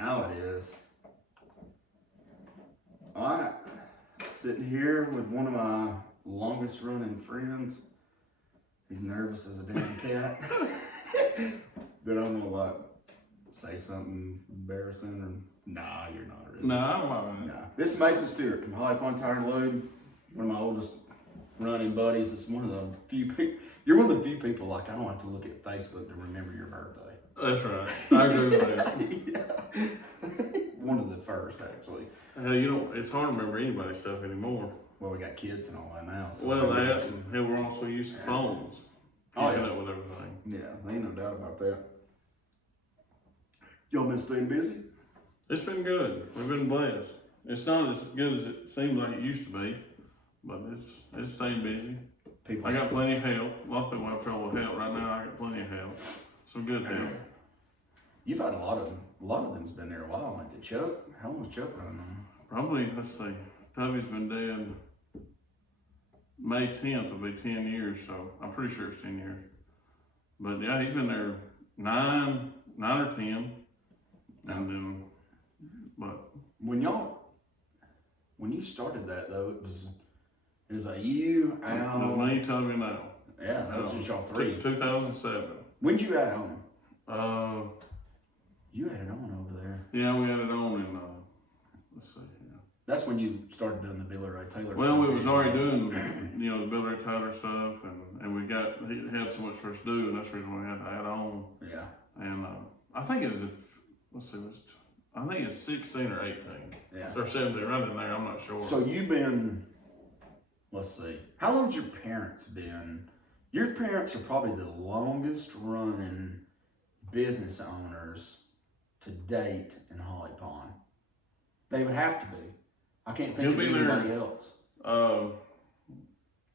Now it is. Alright, sitting here with one of my longest running friends. He's nervous as a damn cat. But I'm gonna like say something embarrassing or nah, you're not really. Nah, I'm alright. Nah. This is Mason Stewart from Tire and Lube, one of my oldest running buddies. It's one of the few people, you're one of the few people like I don't have to look at Facebook to remember your birthday. That's right. I agree with that. Yeah. One of the first, actually. Hell, it's hard to remember anybody's stuff anymore. Well, we got kids and all that now. So well, that, and hell, we're also used to phones. Keeping up with everything. Yeah, ain't no doubt about that. Y'all been staying busy? It's been good. We've been blessed. It's not as good as it seems like it used to be, but it's staying busy. I got plenty of help. A lot of people have trouble with help. Right now, I got plenty of help. Some good help. You've had a lot of them's been there a while. Like the Chuck, how long was Chuck running on? Probably, let's see. Tubby's been dead. May 10th will be 10 years, so I'm pretty sure it's 10 years. But yeah, he's been there 9 or 10. And then, but when you started that though, it was like you, Al. It was me, Tubby, and Al. Yeah, that was just y'all three. 2007. When'd you add on? You had it on over there. Yeah, we had it on in, let's see. Yeah. That's when you started doing the Billy Ray Taylor well, stuff. we was already doing, the Billy Ray Taylor stuff, and we he had so much for us to do, and that's the reason we had to add on. Yeah. And I think it was, I think it's 16 or 18. Yeah. It's our 17 right in there, I'm not sure. So you've been, let's see, how long's your parents been? Your parents are probably the longest running business owners to date in Holly Pond. They would have to be. I can't think of anybody else. I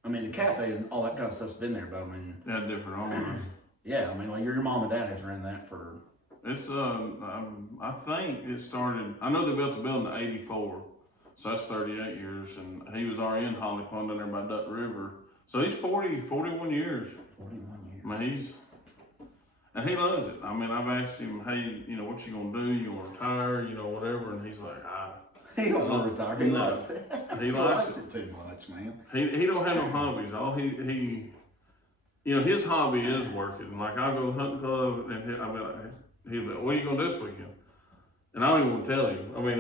mean, the cafe and all that kind of stuff's been there, but I mean, they had different owners. Yeah, I mean, like your mom and dad has ran that for. It's I think it started. I know they built the building in '84, so that's 38 years, and he was already in Holly Pond down there by Duck River. So he's 41 years. 41 years. I mean, and he loves it. I mean, I've asked him, hey, what you gonna do? You gonna retire? Whatever. And he's like, he don't want to retire. He likes it. He likes it too much, man. He don't have no hobbies. All he his hobby is working. Like I'll go hunting club, and he'll be like, what are you gonna do this weekend? And I don't even want to tell him. I mean,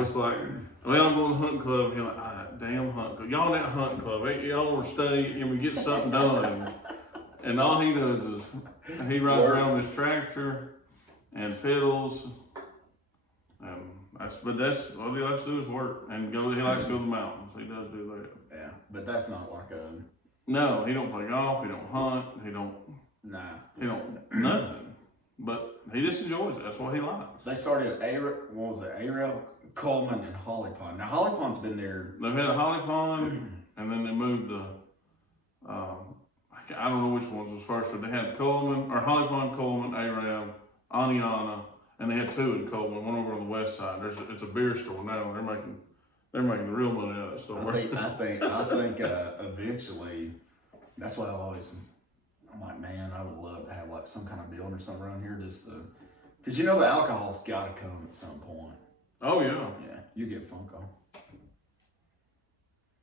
it's like, well, I'm going to hunting club. He's like, damn hunting club. Y'all in that hunting club. Y'all want to stay and we get something done. And all he does is he rides around with his tractor and pedals. That's all he likes to do is work and go. He likes to go to the mountains. He does do that. Yeah, but that's not like a. No, he don't play golf. He don't hunt. He don't. Nah. He don't nothing. But he just enjoys it. That's what he likes. They started Arab, Coleman, and Holly Pond. Now Holly Pond's been there. They've had a Holly Pond, and then they moved to. I don't know which ones was first, but they had Coleman or Holly Pond, Coleman, Arab, Aniana, and they had two in Coleman. One over on the west side. It's a beer store now. They're making the real money out of that store. I think eventually, that's why I'm like, man, I would love to have like some kind of building or something around here, just because the alcohol's got to come at some point. Oh yeah. Yeah, you get Funko.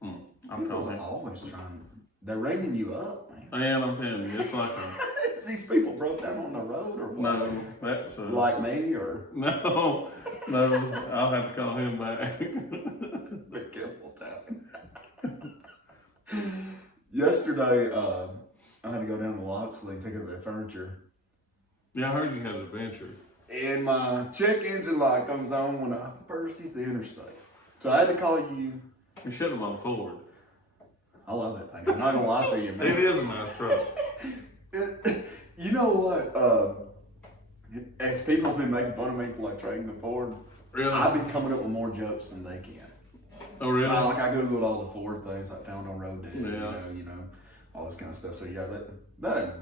I'm telling you. Always trying. They're reining you up, man. And I'm telling you, it's like these people broke down on the road or what? No, that's like me or no. I'll have to call him back. Be careful, Tom. Yesterday, I had to go down to Loxley and pick up their furniture. Yeah, I heard you had an adventure. And my check engine light comes on when I first hit the interstate. So I had to call you. You should have on Ford. I love that thing. I'm not gonna lie to you, man. It is a nice truck. You know what? As people's been making fun of me for like trading the Ford, really? I've been coming up with more jokes than they can. Oh really? Like I googled all the Ford things I found on Road Dad, yeah. All this kind of stuff. So yeah, that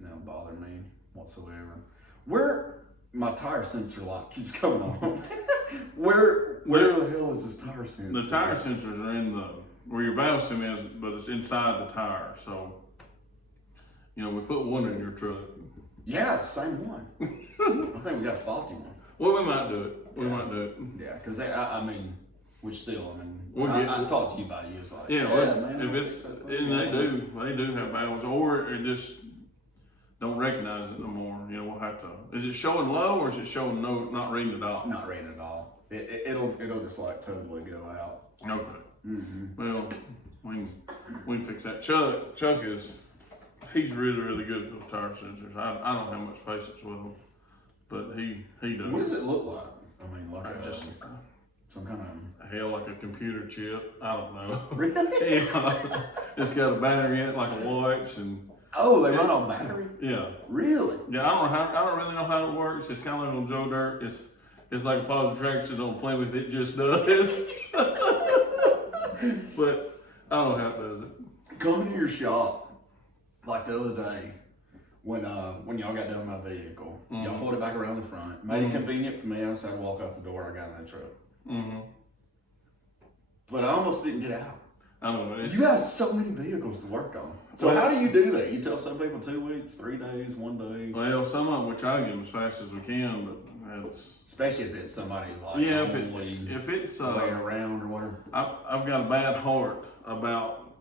don't bother me whatsoever. Where my tire sensor light keeps coming on. Where the hell is this tire sensor? The tire sensors are in where your valve stem is, but it's inside the tire. So, we put one in your truck. Yeah, it's the same one. I think we got a faulty one. Well, we might do it. We might do it. Yeah, because I mean, which still, I mean, We'll I talked to you about it. It's like, Yeah, man. if it's, and they do have bad ones, or it just don't recognize it no more. You know, we'll have to. Is it showing low or is it showing no, not reading at all? Not reading at all. It'll just like totally go out. Okay. Mm-hmm. Well, we can fix that. Chuck is, he's really good at those tire sensors. I don't have much patience with him, but he does. What does it look like? I mean, like Just some kind of hell, like a computer chip. I don't know. really? Yeah. It's got a battery in it, like a watch, and Oh, they run on battery? yeah. Really? Yeah, I don't really know how it works. It's kind of like on Joe Dirt. It's like a positive attraction. Don't play with it, just does. But I don't know how it does it. Coming to your shop like the other day when y'all got done with my vehicle, y'all pulled it back around the front, made it convenient for me. I said I'd walk out the door. I got in that truck. But I almost didn't get out. I don't know. You have so many vehicles to work on. So how do you do that? You tell some people 2 weeks, 3 days, 1 day. Well, some of them we try to get them as fast as we can, but it's especially if it's somebody's like if it's way around or whatever. I've got a bad heart about,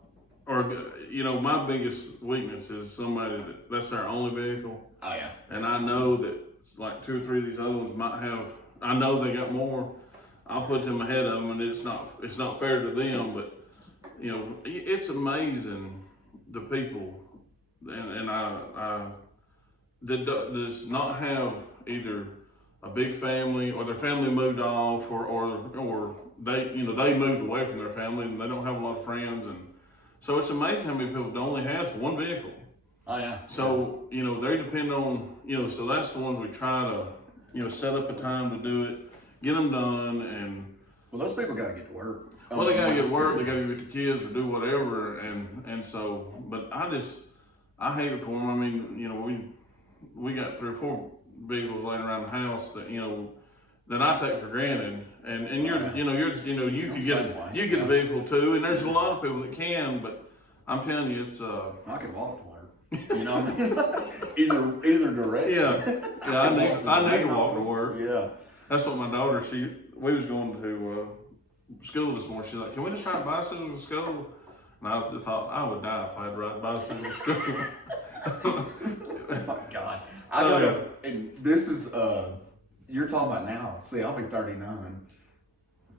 or you know, my biggest weakness is somebody that's their only vehicle. Oh yeah. And I know that like 2 or 3 of these other ones might have. I know they got more. I'll put them ahead of them, and it's not fair to them, but. You know, it's amazing the people, and I that does not have either a big family or their family moved off or they they moved away from their family and they don't have a lot of friends, and so it's amazing how many people only has one vehicle. Oh yeah. So you know they depend on so that's the ones we try to set up a time to do it, get them done, and well those people gotta get to work. Well, they gotta get work, they gotta get the kids or do whatever, and so, but I hate it for them. I mean, we got 3 or 4 vehicles laying around the house that that I take for granted, and you could get a vehicle too, and there's a lot of people that can, but I'm telling you, it's I can walk to work. You know what I mean? either direction. Yeah, I need to walk to work. Yeah, that's what my daughter. We was going to. School this morning. She's like, "Can we just ride bicycles to school?" And I thought I would die if I had to ride bicycles to school. Oh my God! I gotta, and this is you're talking about now. See, I'll be 39,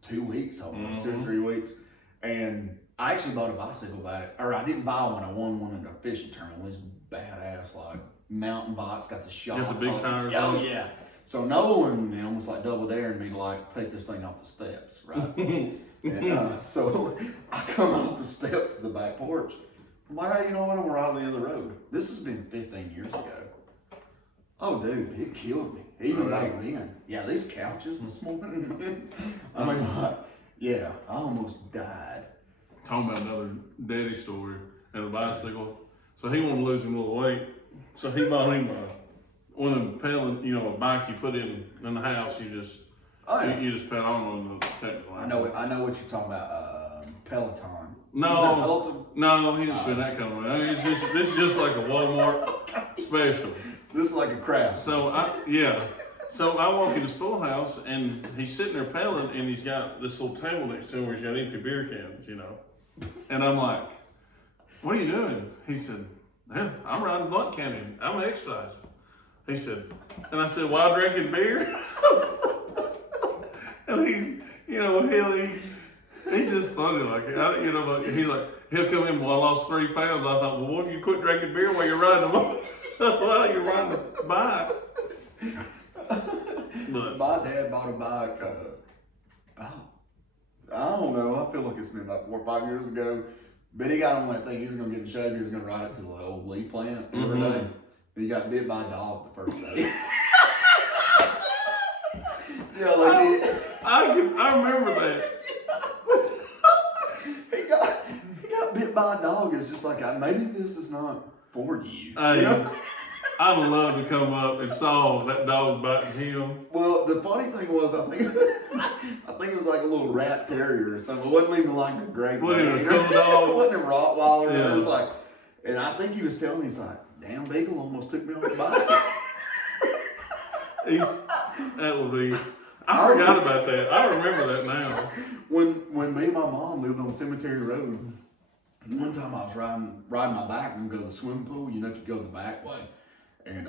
2 weeks almost, 2 or 3 weeks, and I actually bought a bicycle back, or I didn't buy one. I won one at a fishing tournament. These badass like mountain bikes, got the shocks. Got the big tires. Oh yeah. So Nolan almost like double daring me to like take this thing off the steps, right? And so I come off the steps to the back porch. I'm like, hey, you know what? I'm gonna ride the end of the road. This has been 15 years ago. Oh, dude, it killed me. Even back then. Yeah, these couches this morning. I mean, like, yeah, I almost died. Talking about another daddy story and a bicycle. So he wanted to lose him a little weight. So he bought him one of them pedaling, a bike you put in the house. You just you just pedal on the technical. I know what you're talking about. Peloton. No, no, he didn't spend that kind of money. I mean, this is just like a Walmart special. This is like a craft. So I walk in the schoolhouse and he's sitting there pedaling and he's got this little table next to him where he's got empty beer cans, And I'm like, "What are you doing?" He said, "Yeah, I'm riding blunt cannon. I'm exercising." He said, and I said, "While drinking beer?" And he's just funny like it. He's like, he'll come in, "Well, I lost 3 pounds." I thought, well, what if you quit drinking beer while you're riding while you're riding the bike? But my dad bought a bike I don't know, I feel like it's been like 4 or 5 years ago. But he got on that thing, he was gonna get in shape, he was gonna ride it to the old Lee plant every day. He got bit by a dog the first day. Yeah, like I remember that. He got bit by a dog. It's just like maybe this is not for you. I'd love to come up and saw that dog biting him. Well, the funny thing was, I think it was like a little rat terrier or something. It wasn't even like a great dog. Wasn't even a cool dog. It wasn't a Rottweiler. Yeah. It was like, and I think he was telling me, he's like, "Damn, Beagle almost took me off the bike." That would be. I forgot about that. I remember that now. When me and my mom lived on Cemetery Road, one time I was riding my bike and go to the swimming pool. You know, you go the back way, and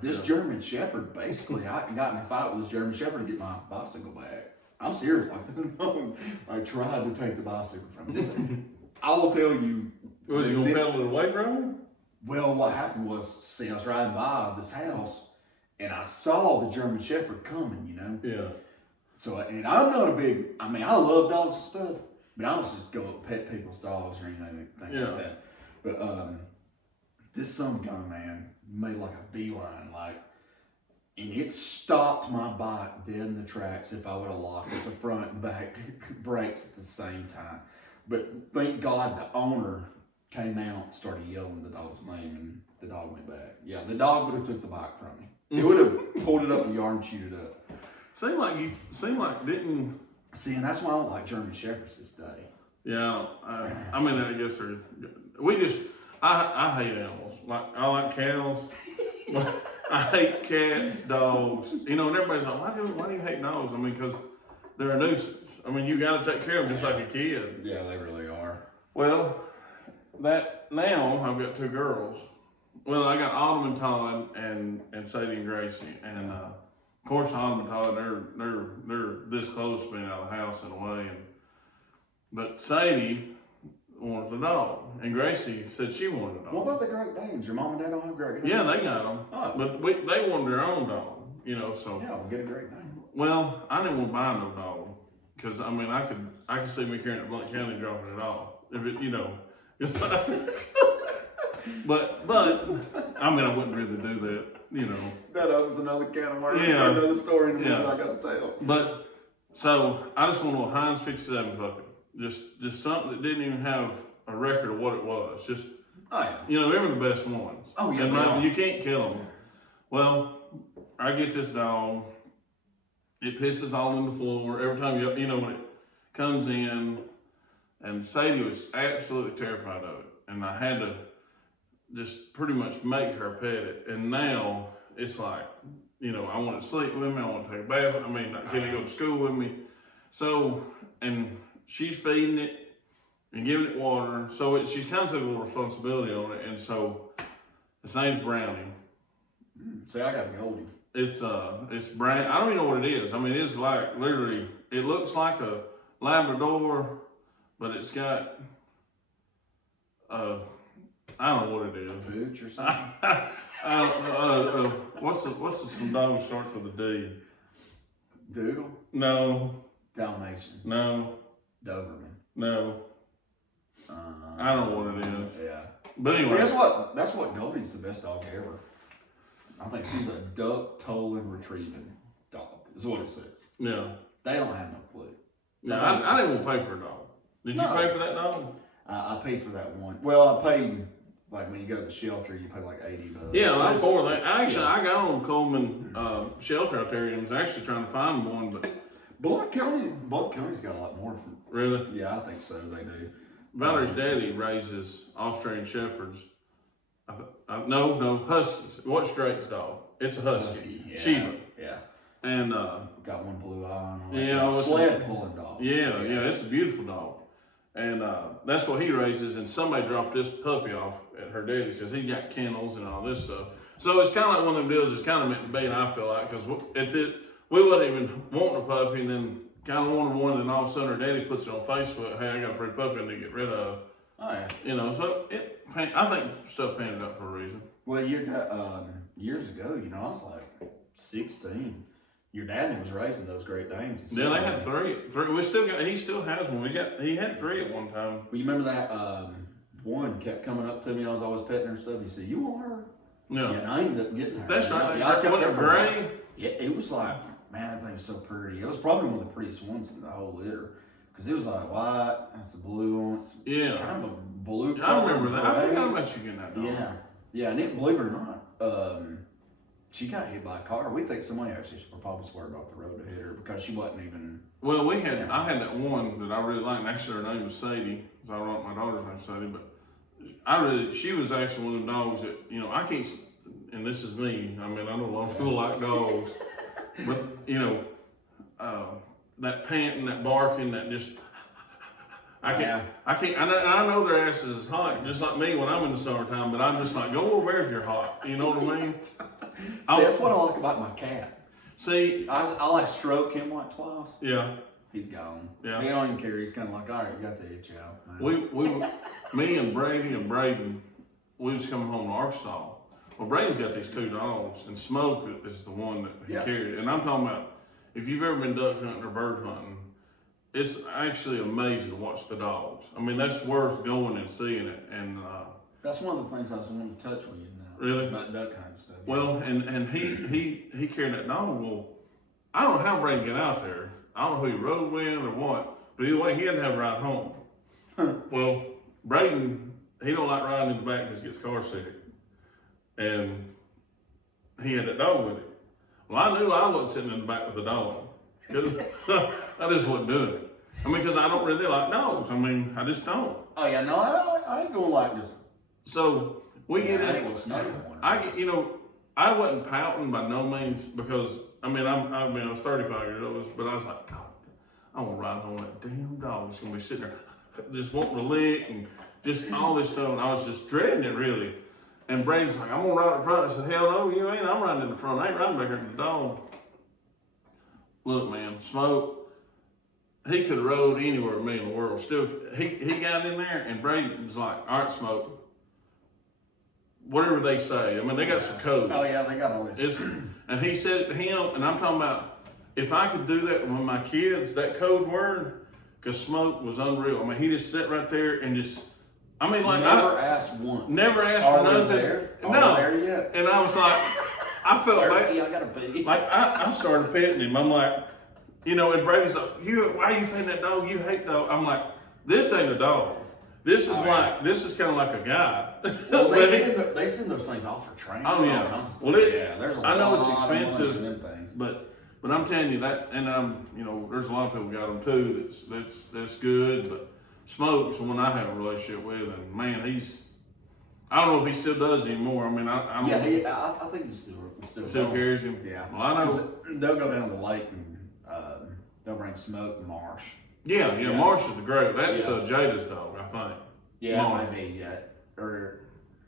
this German Shepherd basically, I got in a fight with this German Shepherd to get my bicycle back. I'm serious. I tried to take the bicycle from him. I will tell you. Was he gonna pedal it away from him? Well, what happened was, see, I was riding by this house, and I saw the German Shepherd coming, you know? Yeah. So, and I'm not a big, I mean, I love dogs and stuff, but I don't just go up pet people's dogs or anything like that. But this son of a gun, man, made like a beeline, and it stopped my bike dead in the tracks if I would have locked the front and back brakes at the same time. But thank God the owner came out and started yelling the dog's name, and the dog went back. Yeah, the dog would have took the bike from me. It would have pulled it up in the yard and chewed it up. Seemed like didn't. See, and that's why I don't like German Shepherds this day. Yeah, I mean, I guess I hate animals. Like, I like cows. I hate cats, dogs. You know, and everybody's like, why do you hate dogs? I mean, because they're a nuisance. I mean, you got to take care of them just like a kid. Yeah, they really are. Well, now I've got two girls. Well, I got Autumn and Todd and Sadie and Gracie, and of course Autumn and Todd they're this close to being out of the house in a way, but Sadie wanted a dog, and Gracie said she wanted a dog. What about the Great Danes? Your mom and dad don't have Great Danes? Yeah, they got them, oh. But they wanted their own dog, you know. So yeah, we'll get a Great Dane. Well, I didn't want to buy no dog because I mean I could see me carrying it to Blount County dropping it off if it, you know. But I mean I wouldn't really do that, you know. That opens another can of worms. Yeah. Another story in a minute I gotta tell. But so I just want a little Heinz 57 puppy. Just something that didn't even have a record of what it was. Just you know, they were the best ones. Oh yeah. And you can't kill them. Well, I get this dog. It pisses all in the floor every time you know when it comes in. And Sadie was absolutely terrified of it. And I had to just pretty much make her pet it. And now it's like, you know, I want it to sleep with me. I want to take a bath. I mean, can it go to school with me? So, and she's feeding it and giving it water. So she's kind of took a little responsibility on it. And so his name's Brownie. See, I got a Goldie. It's brown. I don't even know what it is. I mean, it's like literally, it looks like a Labrador, but it's got, I don't know what it is. Booch or something? What's some dog starts with a D? Doodle? No. Dalmatian? No. Doberman? No. I don't know what it is. Yeah. But anyway. See, that's what Goldie's the best dog ever. I think she's a duck tolling retrieving dog, is what it says. Yeah. They don't have no clue. Yeah, I didn't want to pay for a dog. Did you pay for that dog? I paid for that one. Well, I paid, like when you go to the shelter, you pay like $80. Yeah, I'm for that. Actually, I got on Coleman shelter out there and was actually trying to find one, but Blount County's got a lot more. Really? Yeah, I think so. They do. Valerie's daddy raises Australian Shepherds. No, Huskies. What's Drake's dog? It's a Husky. Yeah. Shiba. Yeah. And got one blue eye on it. Yeah, sled pulling dog. Yeah, it's a beautiful dog. And that's what he raises. And somebody dropped this puppy off at her daddy's because he got kennels and all this stuff. So it's kind of like one of them deals. It's kind of meant to be, and I feel like, because we wasn't even wanting a puppy, and then kind of wanted one, and all of a sudden her daddy puts it on Facebook. Hey, I got a free puppy I need to get rid of. Oh yeah. You know, so I think stuff pans out for a reason. Well, years ago, you know, I was like 16. Your daddy was raising those Great Danes. Yeah, they had three. We still got. He still has one. He had three at one time. Well, you remember that one kept coming up to me. I was always petting her and stuff. He said, "You want her?" No. Yeah, and I ended up getting her. That's right. Yeah, I kept her gray. Yeah, it was like, man, that thing was so pretty. It was probably one of the prettiest ones in the whole litter. Because it was like white, that's a blue on it. Yeah. Kind of a blue color. I remember that. I forgot about you getting that dog. Yeah. Yeah, and it, believe it or not, she got hit by a car. We think somebody actually probably swerved off the road to hit her because she wasn't even. Well, I had that one that I really liked. Actually, her name was Sadie. So I wrote my daughter's name Sadie, but she was actually one of them dogs that, you know, I can't, and this is me. I mean, I know a lot of people like dogs. But, you know, that panting, that barking, that just, I know their asses is hot, just like me when I'm in the summertime, but I'm just like, go over there if you're hot. You know what I mean? See, that's what I like about my cat. See, I like stroke him like twice. Yeah. He's gone. Yeah. He don't even care. He's kind of like, all right, you got the itch out. Me and Brady and Braden, we was coming home to Arkansas. Well, Braden's got these 2 dogs, and Smoke is the one that he carried. And I'm talking about, if you've ever been duck hunting or bird hunting, it's actually amazing to watch the dogs. I mean, that's worth going and seeing it. And that's one of the things I was wanting to touch with you now. Really? About duck hunting stuff. Well, and he carried that dog. Well, I don't know how Braden got out there. I don't know who he rode with or what, but either way, he had to have a ride home. Well, Braden, he don't like riding in the back because he gets car sick. And he had that dog with him. Well, I knew I wasn't sitting in the back with the dog because I just wouldn't do it. I mean, because I don't really like dogs. I mean, I just don't. Oh yeah, no, I ain't gonna like this. So we get in. I wasn't pouting by no means because I was 35 years old, but I was like, God, I want to ride home that damn dog. It's gonna be sitting there just wanting to lick and just all this stuff, and I was just dreading it really. And Braden's like, I'm gonna ride in front. I said, hell no, you ain't. I'm riding in the front. I ain't riding back here with the dog. Look, man, Smoke, he could have rode anywhere with me in the world. Still, he got in there, and Braden was like, all right, Smoke, whatever they say. I mean, they got some code. Oh yeah, they got all this. And he said it to him, and I'm talking about, if I could do that with my kids, that code word, because Smoke was unreal. I mean, he just sat right there and just, never asked once. Never asked for nothing. There? No. There yet? And I was like, I felt like, I gotta pee. like I started petting him. I'm like, and Brady's like, why are you petting that dog? You hate dog. I'm like, this ain't a dog. This is this is kind of like a guy. Well, they send those things off for training. Oh yeah. Well, there's a I know it's lot of money expensive, in them things. but I'm telling you that, and there's a lot of people got them too. That's good. But Smoke's the one I have a relationship with, and man, I don't know if he still does anymore. I mean, I don't know. I think he Still carries him. Yeah. Well, I know. They'll go down to the lake and they'll bring Smoke and Marsh. Yeah. Marsh is the great. That's Jada's dog, I think. Yeah, Marsh. Maybe or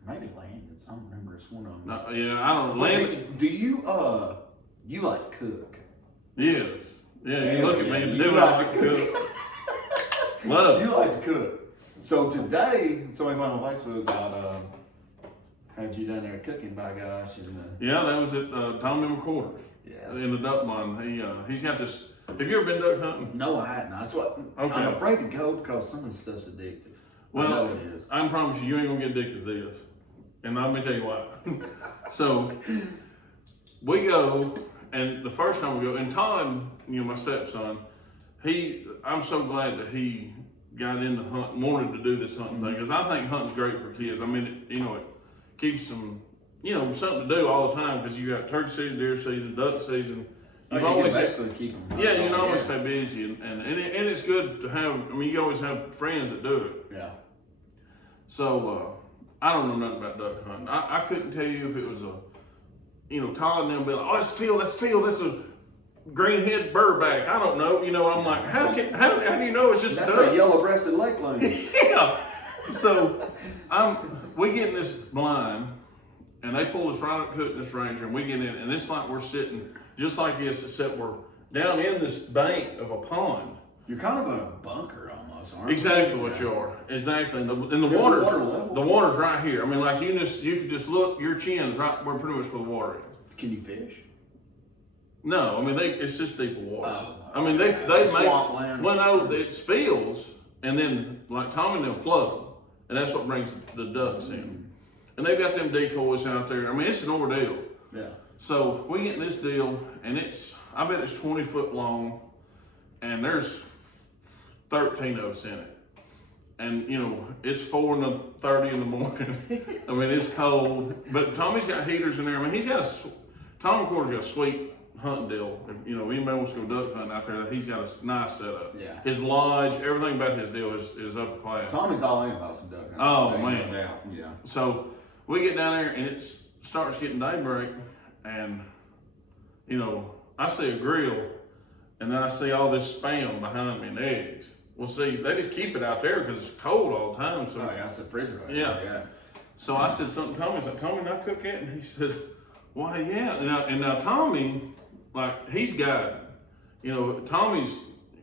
maybe Landon's. I don't remember. It's one of them. I don't know. Landon. Do you you like to cook? Yes. Yeah. You look at me and do like to cook. Love. You like to cook. So today, somebody went on Facebook about had you down there cooking, by gosh. Yeah, that was at Tommy McCorders. Yeah. In the duck mine. He's got this. Have you ever been duck hunting? No, I hadn't. That's what I'm afraid to go because some of the stuff's addictive. Well, I know it is. I promise you ain't gonna get addicted to this. And let me tell you why. So we go, and the first time we go, and Todd, my stepson, I'm so glad that he got into hunting, wanted to do this hunting thing, because I think hunting's great for kids. I mean, it keeps them, something to do all the time, because you got turkey season, deer season, duck season. You always basically keep them. Yeah, you can always stay busy, and it's good to have. I mean, you always have friends that do it. Yeah. So I don't know nothing about duck hunting. I couldn't tell you if it was Todd and them be like, oh, that's teal, that's a green-head birdback. I don't know. I'm like, how do you know it's just that's a duck? A yellow-breasted lake loon. Yeah. So we get in this blind, and they pull us right up to it in this ranger, and we get in, and it's like we're sitting just like this, except we're down in this bank of a pond. You're kind of in a bunker almost, aren't you? Exactly what you are. Exactly. And the water's right here. I mean, like you can just look, your chin's right where pretty much where the water is. Can you fish? No, I mean it's just deep water. Oh, I mean they make swampland. Well, no, it spills, and then like Tommy and them flood, and that's what brings the ducks in. And they've got them decoys out there. I mean, it's an ordeal. Yeah. So we get in this deal, and I bet it's 20 foot long, and there's 13 of us in it. And it's 4:30 in the morning. I mean, it's cold, but Tommy's got heaters in there. I mean, Tommy McCord's got a sweet hunting deal. If anybody wants to go duck hunting out there, he's got a nice setup. Yeah. His lodge, everything about his deal is upper class. Tommy's all in about some duck hunting. Oh man. No doubt. Yeah. So we get down there, and it starts getting daybreak, and I see a grill, and then I see all this Spam behind me and eggs. Well, see, they just keep it out there because it's cold all the time. So Oh yeah, it's a refrigerator. Yeah. So I said something to Tommy. I said, Tommy, not cook that? And he said, why, yeah. And now Tommy, like, he's got, Tommy's,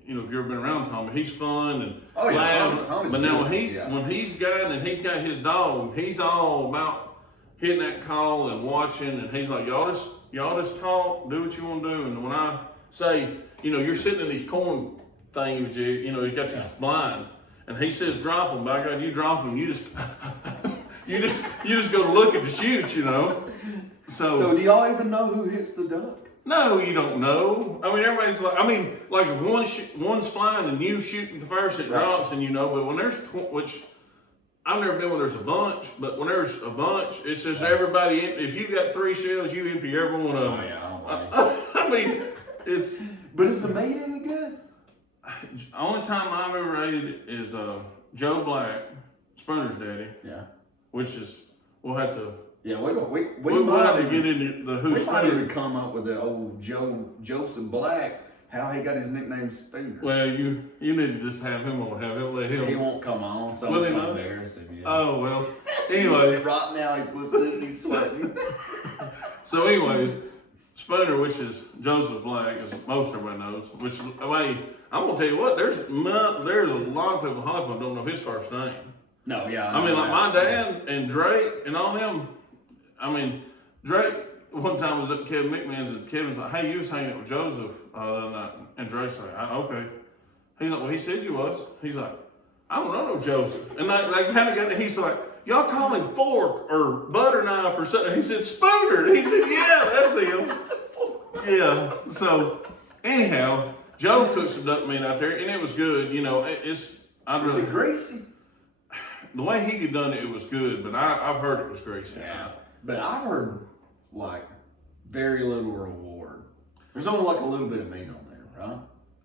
if you've ever been around Tommy, he's fun and loud. Tommy's but now good. when he's got his dog, he's all about hitting that call and watching. And he's like, y'all just talk, do what you want to do. And when I say, you're sitting in these corn things, you got these blinds, and he says drop them. By God, you drop them, you just you just go to look at the shoot, So do y'all even know who hits the duck? No, you don't know. I mean, everybody's like if one's flying and you shooting the first, it drops, and But when there's which I've never been when there's a bunch, but when there's a bunch, it's just everybody. If you got 3 shells, you empty every one of them. Oh yeah, I mean, it's. But is the meat any good? Only time I've ever ate it is Joe Black, Spooner's daddy. Yeah. Which is we'll have to. Yeah, we'll have to get into the who. We might even come up with the old Joseph Black, how he got his nickname Spooner. Well, you need to just have him on, let him. He won't come on, so it's gonna embarrass him. Yeah. Oh well. Anyway, right now he's listening, he's sweating. So anyways, Spooner, which is Joseph Black, as most everybody knows. Which I'm gonna tell you what, there's a lot of people who don't know his first name. No, yeah. I mean, like my dad and Drake and all them. I mean, Drake one time was at Kevin McMahon's, and Kevin's like, "Hey, you was hanging out with Joseph the other night," and Drake's like, "Okay." He's like, "Well, he said you was." He's like, "I don't know no Joseph," and like kind of got. He's like, "Y'all call him fork or butter knife or something?" He said, "Spooner." And he said, "Yeah, that's him." Yeah. So anyhow, Joe cooked some duck meat out there, and it was good. Is it greasy? The way he had done it, it was good, but I've heard it was greasy. Yeah. But I've heard like very little reward. There's only like a little bit of meat on there, right?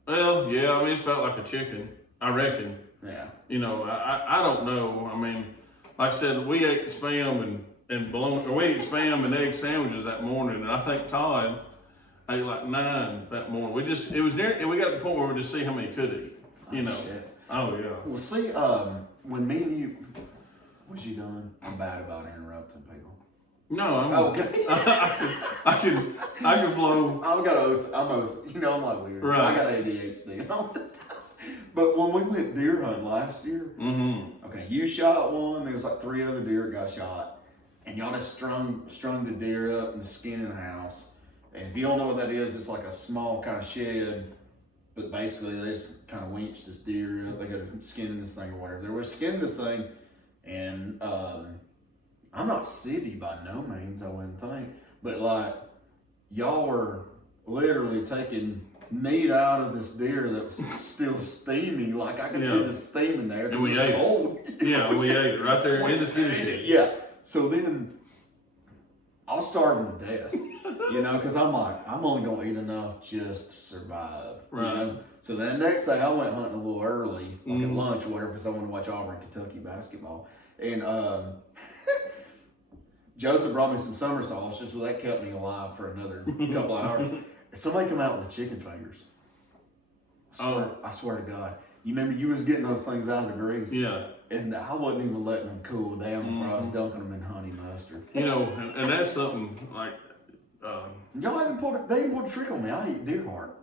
Well, yeah. I mean, it's about like a chicken, I reckon. Yeah. I don't know. I mean, like I said, we ate Spam we ate Spam and egg sandwiches that morning, and I think Todd ate like 9 that morning. We got to the point where we just see how many he could eat. Shit. Oh yeah. Well, see, when me and you, what you doing? I'm bad about interrupting people. No, I'm okay. I can flow. I'm like weird. Right. I got ADHD and all this stuff. But when we went deer hunting last year, okay, you shot one. There was like 3 other deer got shot, and y'all just strung the deer up in the skin in the house. And if you don't know what that is, it's like a small kind of shed. But basically, they just kind of winch this deer up. They got to skin this thing or whatever. They were skinning this thing, and I'm not city by no means, I wouldn't think. But like, y'all were literally taking meat out of this deer that was still steaming. Like I could see the steam in there. And we ate it. Yeah, we ate it right there in the skinny shed. Yeah. So then I was starving to death. Because I'm like, I'm only going to eat enough just to survive. Right. So then the next day I went hunting a little early, like at lunch or whatever, because I wanted to watch Auburn, Kentucky basketball. And Joseph brought me some summer sausages, but that kept me alive for another couple hours. Somebody come out with the chicken fingers. I swear to God. You remember you was getting those things out of the grease? Yeah. And I wasn't even letting them cool down before I was dunking them in honey mustard. And that's something like... Y'all haven't they didn't pull a trick on me. I eat deer heart.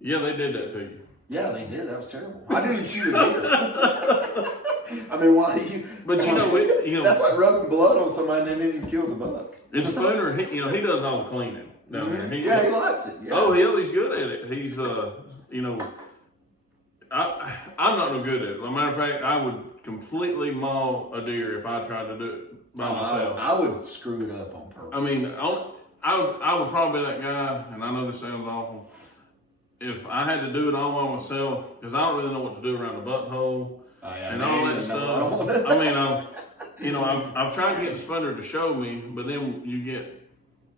Yeah, they did that to you. Yeah, they did. That was terrible. I didn't even shoot a deer. I mean, why do you? But that's like rubbing blood on somebody and they didn't even kill the buck. And Spooner, he does all the cleaning down there. He likes it. Yeah. Oh, he's good at it. He's I'm not no good at it. As a matter of fact, I would completely maul a deer if I tried to do it by myself. I would screw it up on purpose. I mean, I would probably be that guy, and I know this sounds awful. If I had to do it all by myself, because I don't really know what to do around the butthole and all that stuff. I mean, I've tried to get the Spooner to show me, but then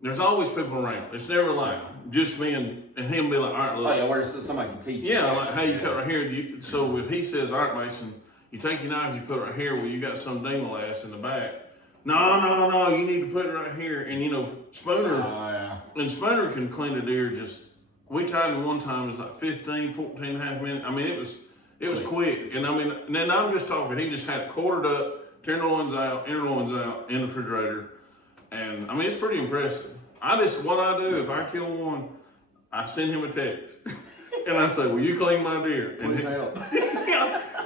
there's always people around. It's never like just me and him be like, all right, look. Oh yeah, where somebody can teach you. Yeah, like, hey, you cut right here. So if he says, all right, Mason, you take your knife, you put it right here where you got some dingle ass in the back. No, you need to put it right here. And Spooner, And Spooner can clean a deer we tried it one time, it was like 15, 14 and a half minutes. I mean, it was quick. And I mean, and then I'm just talking, he just had it quartered up, tenderloins out, inner loins out in the refrigerator. And I mean, it's pretty impressive. What I do, if I kill one, I send him a text. And I say, will you clean my deer? Please help.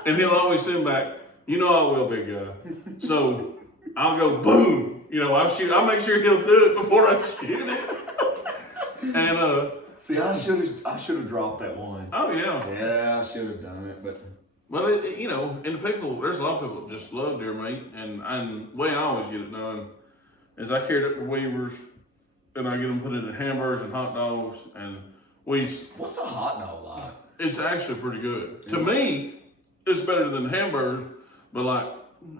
And he'll always send back, you know I will, big guy. So I'll go boom. You know, I'll make sure he'll do it before I shoot it. And see, I should have dropped that one. Oh yeah. Yeah, I should have done it, but. Well, you know, and there's a lot of people that just love deer meat, and the way I always get it done is I carry it up to Weaver's, and I get them put into hamburgers and hot dogs, and What's a hot dog like? It's actually pretty good. To me, it's better than the hamburger, but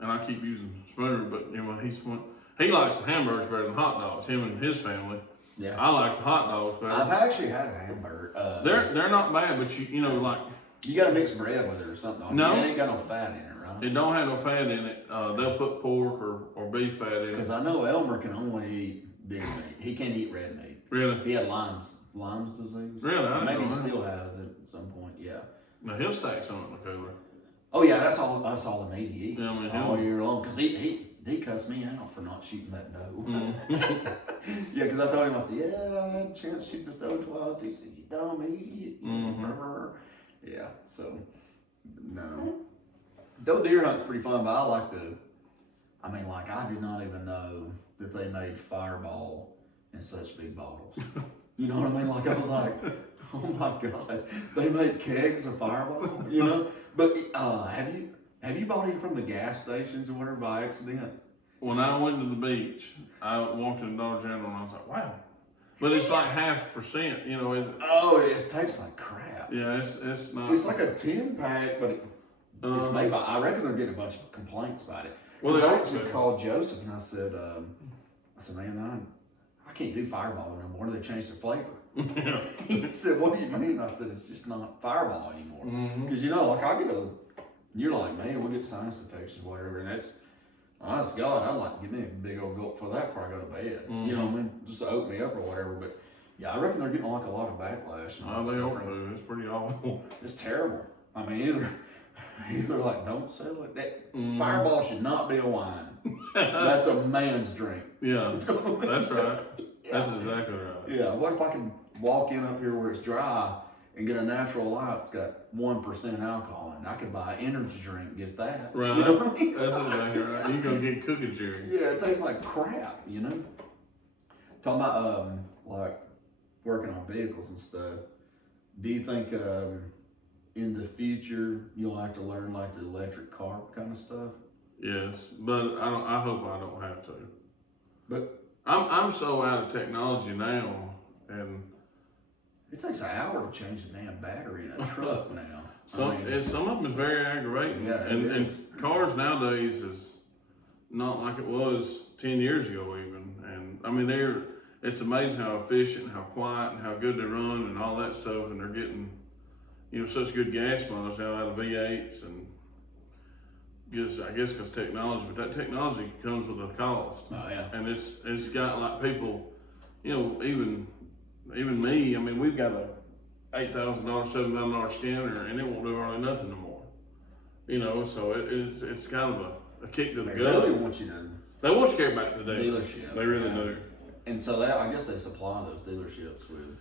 and I keep using Spooner, but you know, he likes the hamburgers better than hot dogs, him and his family. Yeah. I like the hot dogs better. I've actually had a hamburger. They're not bad, but you know, like. You gotta mix bread with it or something. No. It ain't got no fat in it, right? It don't have no fat in it. They'll put pork or beef fat in it. Because I know Elmer can only eat deer meat. He can't eat red meat. Really? He had Lyme's disease. Really? I didn't Maybe know he that. still has it at some point. Yeah. Now he'll stack some in the cooler. Oh yeah, that's all the meat he eats Yeah, I mean, all year long. Because he cussed me out for not shooting that doe. Yeah, because I told him, I said, yeah, I had a chance to shoot this doe twice. He said, you dumb idiot. Yeah, so, no. Doe deer hunt's pretty fun, but I did not even know that they made Fireball in such big bottles. You know what I mean? Like, I was like, oh my God, they made kegs of Fireball, you know? But have you bought any from the gas stations or whatever by accident? When I went to the beach, I walked in Dollar General and I was like, wow. But it's like 0.5%, you know. It tastes like crap. Yeah, it's not. It's like a 10-pack, but it's made by, I reckon they're getting a bunch of complaints about it. Well, they I are actually too. called Joseph and I said, man, I can't do Fireball no more. They changed the flavor. Yeah. He said, what do you mean? I said, it's just not Fireball anymore. Because, you know, like you're like, man, we'll get sinus infections or whatever. And that's, honest God, I'd like to give me a big old gulp for that before I go to bed. You know what I mean? Just to open me up or whatever. But yeah, I reckon they're getting like a lot of backlash. They are too. It's pretty awful. It's terrible. I mean, either like, don't sell it. That Fireball should not be a wine. That's a man's drink. Yeah, that's right. Yeah. That's exactly right. Yeah, what if I can walk in up here where it's dry and get a natural light that's got 1% alcohol in it? I could buy an energy drink and get that. Right. You know what I mean? That's exactly right. You can go get cooking cherry. Yeah, it tastes like crap, you know? Talking about, like, working on vehicles and stuff, do you think, in the future, you'll have to learn, like, the electric car kind of stuff? Yes, but I hope I don't have to. But I'm so out of technology now, and it takes an hour to change a damn battery in a truck now. some of them is very aggravating. Yeah, and cars nowadays is not like it was 10 years ago even. And I mean it's amazing how efficient, how quiet, and how good they run, and all that stuff. And they're getting, you know, such good gas mileage now out of V8s, and I guess because technology, but that technology comes with a cost. Oh yeah. And it's got like people, you know, even me. I mean, we've got a $8,000, $7,000 scanner, and it won't do hardly nothing no more. You know, so it's kind of a kick to the They gut. really want you to They want you to get back to the dealership. They really Yeah. do. And so I guess they supply those dealerships with.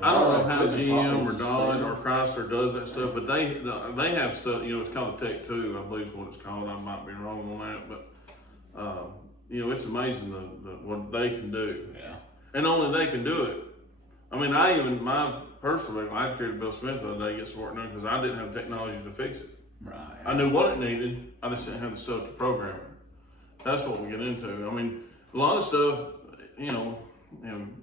I don't know how Equipment GM or probably Dodge sell. or Chrysler does that stuff, but they have stuff. You know, it's called a Tech 2, I believe is what it's called. I might be wrong on that, but you know, it's amazing what they can do. Yeah. And only they can do it. I mean, personally, I carried Bill Smith the other day to get some work done because I didn't have technology to fix it. Right. I knew what it needed, I just didn't have the stuff to program it. That's what we get into. I mean, a lot of stuff, you know,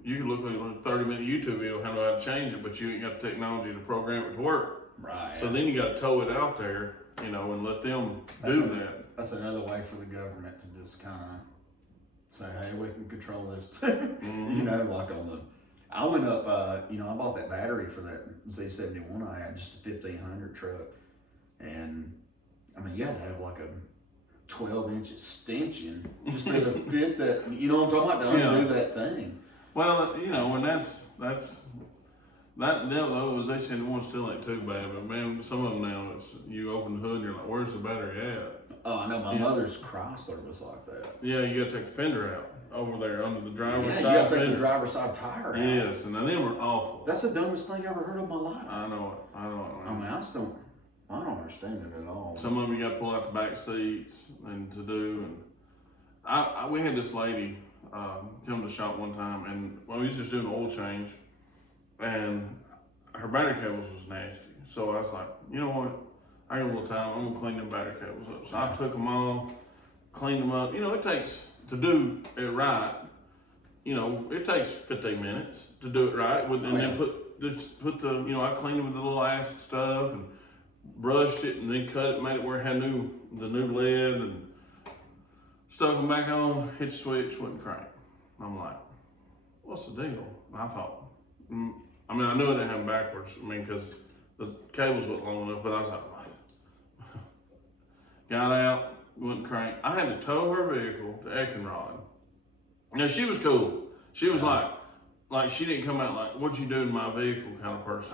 you can look at a 30-minute YouTube video how to change it, but you ain't got the technology to program it to work. Right. So then you got to tow it out there, you know, and let them do that. That's another way for the government to just kind of say, hey, we can control this. You know, like I went up, you know, I bought that battery for that Z71 I had, just a 1500 truck. And I mean, you had to have like a 12-inch extension just to fit that, you know what I'm talking about, to undo that thing. Well, you know, and that those they said one still ain't too bad, but man, some of them now it's you open the hood and you're like, where's the battery at? Oh, I know my mother's Chrysler was like that. Yeah, you gotta take the fender out over there under the driver's Yeah, side. you gotta take fender. the driver's side tire out. Yes, and then were awful. That's the dumbest thing I ever heard of in my life. I know it. I know it. I mean, I don't understand it at all. Some of them you got to pull out the back seats and to do. And we had this lady come to the shop one time, and we was just doing an oil change, and her battery cables was nasty. So I was like, you know what? I got a little time. I'm gonna clean them battery cables up. So I took them off, cleaned them up. You know, it takes to do it right. You know, it takes 15 minutes to do it right. Then put the I cleaned it with the little acid stuff and brushed it and then cut it, made it where it had the new lid and stuck them back on, hit the switch, wouldn't crank. I'm like, what's the deal? And I thought, I mean, I knew it didn't have them backwards. I mean, because the cables weren't long enough, but I was like, got out, wouldn't crank. I had to tow her vehicle to Eckenrod. Now, she was cool. She was like she didn't come out like, what you do in my vehicle kind of person.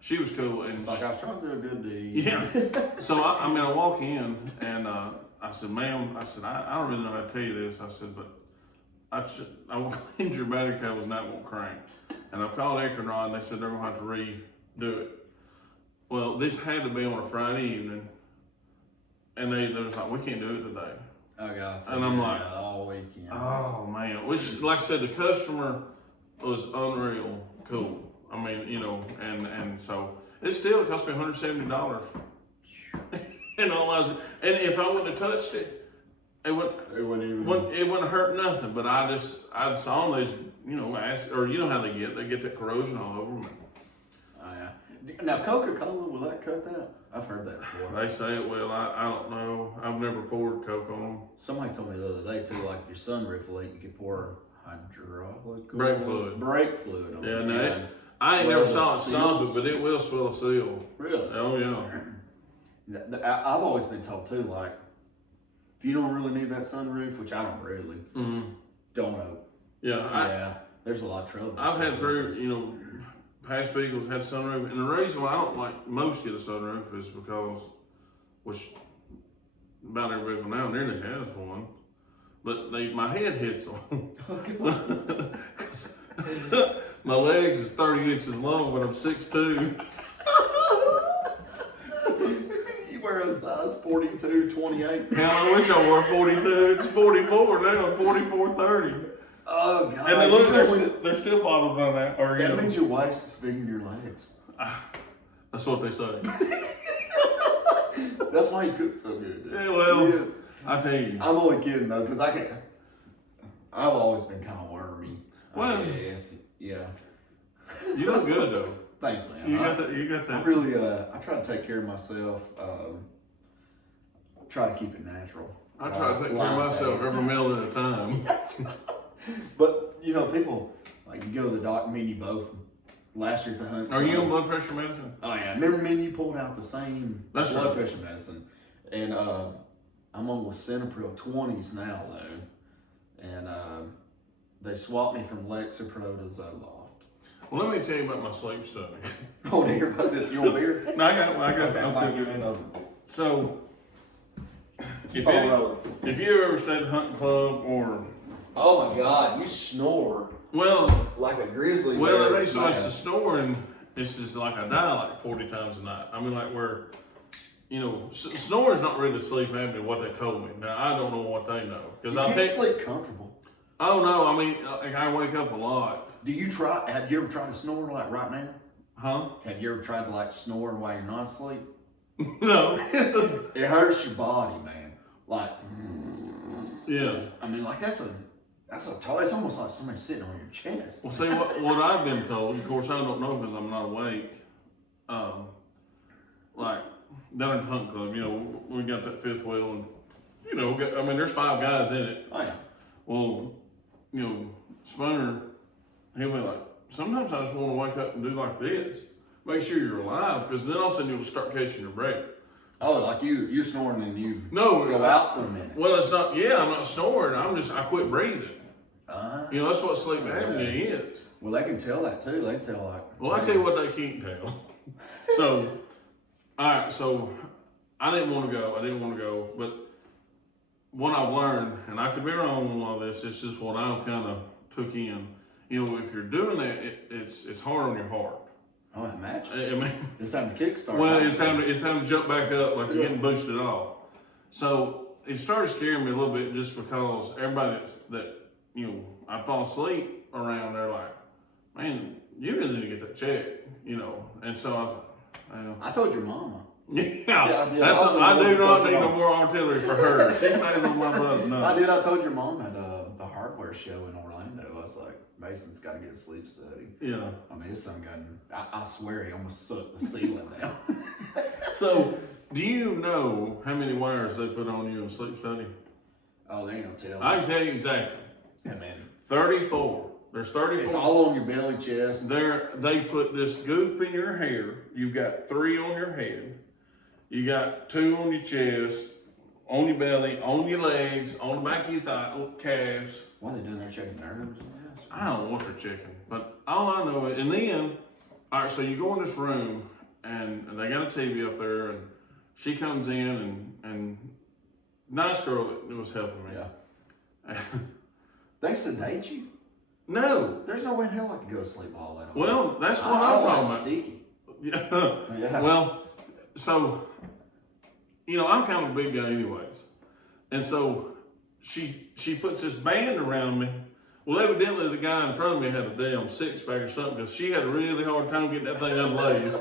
She was cool. And it's like, I was trying to do a good deed. Yeah. So, I walk in and I said, ma'am, I said, I don't really know how to tell you this. I said, but I will clean your battery cables and that won't crank. And I called Eckenrod and they said they're going to have to redo it. Well, this had to be on a Friday evening. And they was like, we can't do it today. Oh, God. And I'm like, all weekend. Oh, man. Which, like I said, the customer was unreal cool. I mean, you know, and so it still cost me $170. And and if I wouldn't have touched it, it wouldn't hurt nothing. But I saw these, you know, you know how they get that corrosion all over them. Oh, yeah. Now, Coca-Cola, will that cut that? I've heard that before. They say it will. I don't know. I've never poured Coke on them. Somebody told me the other day too, like if your sunroof leak, you could pour hydraulic brake fluid. Brake fluid on it. Yeah, I ain't never saw it stop it, but it will swell a seal. Really? Oh yeah. I've always been told too, like if you don't really need that sunroof, which I don't really, don't open. Yeah. There's a lot of trouble. I've had past vehicles had sunroof, and the reason why I don't like most get a sunroof is because, which about every vehicle now nearly has one, but my head hits them. My legs is 30 inches long, but I'm 6'2". You wear a size 42, 28. Now I wish I wore 42. It's 44 now. 44, 30. Oh, God. And look, they're still bottled on that. That means your waist is bigger than your legs. That's what they say. That's why you cook so good, dude. Yeah, well, yes. I tell you. I'm only kidding, though, because I've always been kind of wormy. Well, yes, yeah. You look good, though. Thanks, man. You got that. I really, I try to take care of myself. Try to keep it natural. I try to take care of myself every meal at a time. But, you know, people, like, you go to the doctor, me and you both, last year at the hunt. Are you on blood pressure medicine? Oh, yeah. Remember me and you pulled out the same blood pressure medicine. And I'm on lisinopril 20s now, though. And they swapped me from Lexapro to Zoloft. Well, let me tell you about my sleep study. Oh, to hear about this? You want beer? No, I got okay, I'm give me another. So, if you ever stayed at the hunting club or... Oh my God, you snore. Well, like a grizzly bear. Well, it's the snoring. It's just like I die like 40 times a night. I mean, like where, you know, snoring is not really sleep apnea. What they told me. Now I don't know what they know because I can't sleep comfortable. Oh no, I mean, like, I wake up a lot. Do you try? Have you ever tried to snore like right now? Huh? Have you ever tried to like snore while you're not asleep? No. It hurts your body, man. Like. Yeah. I mean, like that's it's almost like somebody sitting on your chest. Well, see, what I've been told, of course, I don't know because I'm not awake. Like, down at the hunt club, you know, we got that fifth wheel and, you know, I mean, there's 5 guys in it. Oh, yeah. Well, you know, Spooner, he'll be like, sometimes I just want to wake up and do like this. Make sure you're alive, because then all of a sudden you'll start catching your breath. Oh, like you're snoring and you go out for a minute. Well, it's not, I'm not snoring. I quit breathing. You know, that's what sleep apnea is. Well, they can tell that too. They tell like. Well, I tell you what they can't tell. So, all right, so I didn't want to go, but what I learned, and I could be wrong on all this, it's just what I kind of took in. You know, if you're doing that, it's hard on your heart. Oh, I imagine. I mean, it's having to kickstart. Well, it's having to jump back up like you're getting boosted off. So it started scaring me a little bit just because everybody that you know I fall asleep around, they're like, man, you really need to get that checked, you know. And so I was like, well, I told your mama. Yeah, I do not need no more artillery for her. She stays on my brother. No. I did. I told your mom at the hardware show in Orlando. I was like, Mason's got to get a sleep study. Yeah. I mean, his son got. I swear he almost sucked the ceiling down. So, do you know how many wires they put on you in sleep study? Oh, they ain't gonna tell. I can tell you exactly. Yeah, man. 34. There's 34. It's all on your belly, chest. They put this goop in your hair. You've got 3 on your head. You got 2 on your chest, on your belly, on your legs, on the back of your calves. Why are they doing that, checking nerves? I don't know what they're checking, but all I know is, and then, all right, so you go in this room, and they got a TV up there, and she comes in, and nice girl that was helping me. Yeah. They sedate you? No. There's no way in hell I could go to sleep all that. Well, that's what I'm talking about. Sticky. Yeah. Well, so, you know, I'm kind of a big guy anyways. And so she puts this band around me. Well, evidently the guy in front of me had a damn 6-pack or something because she had a really hard time getting that thing unlaced.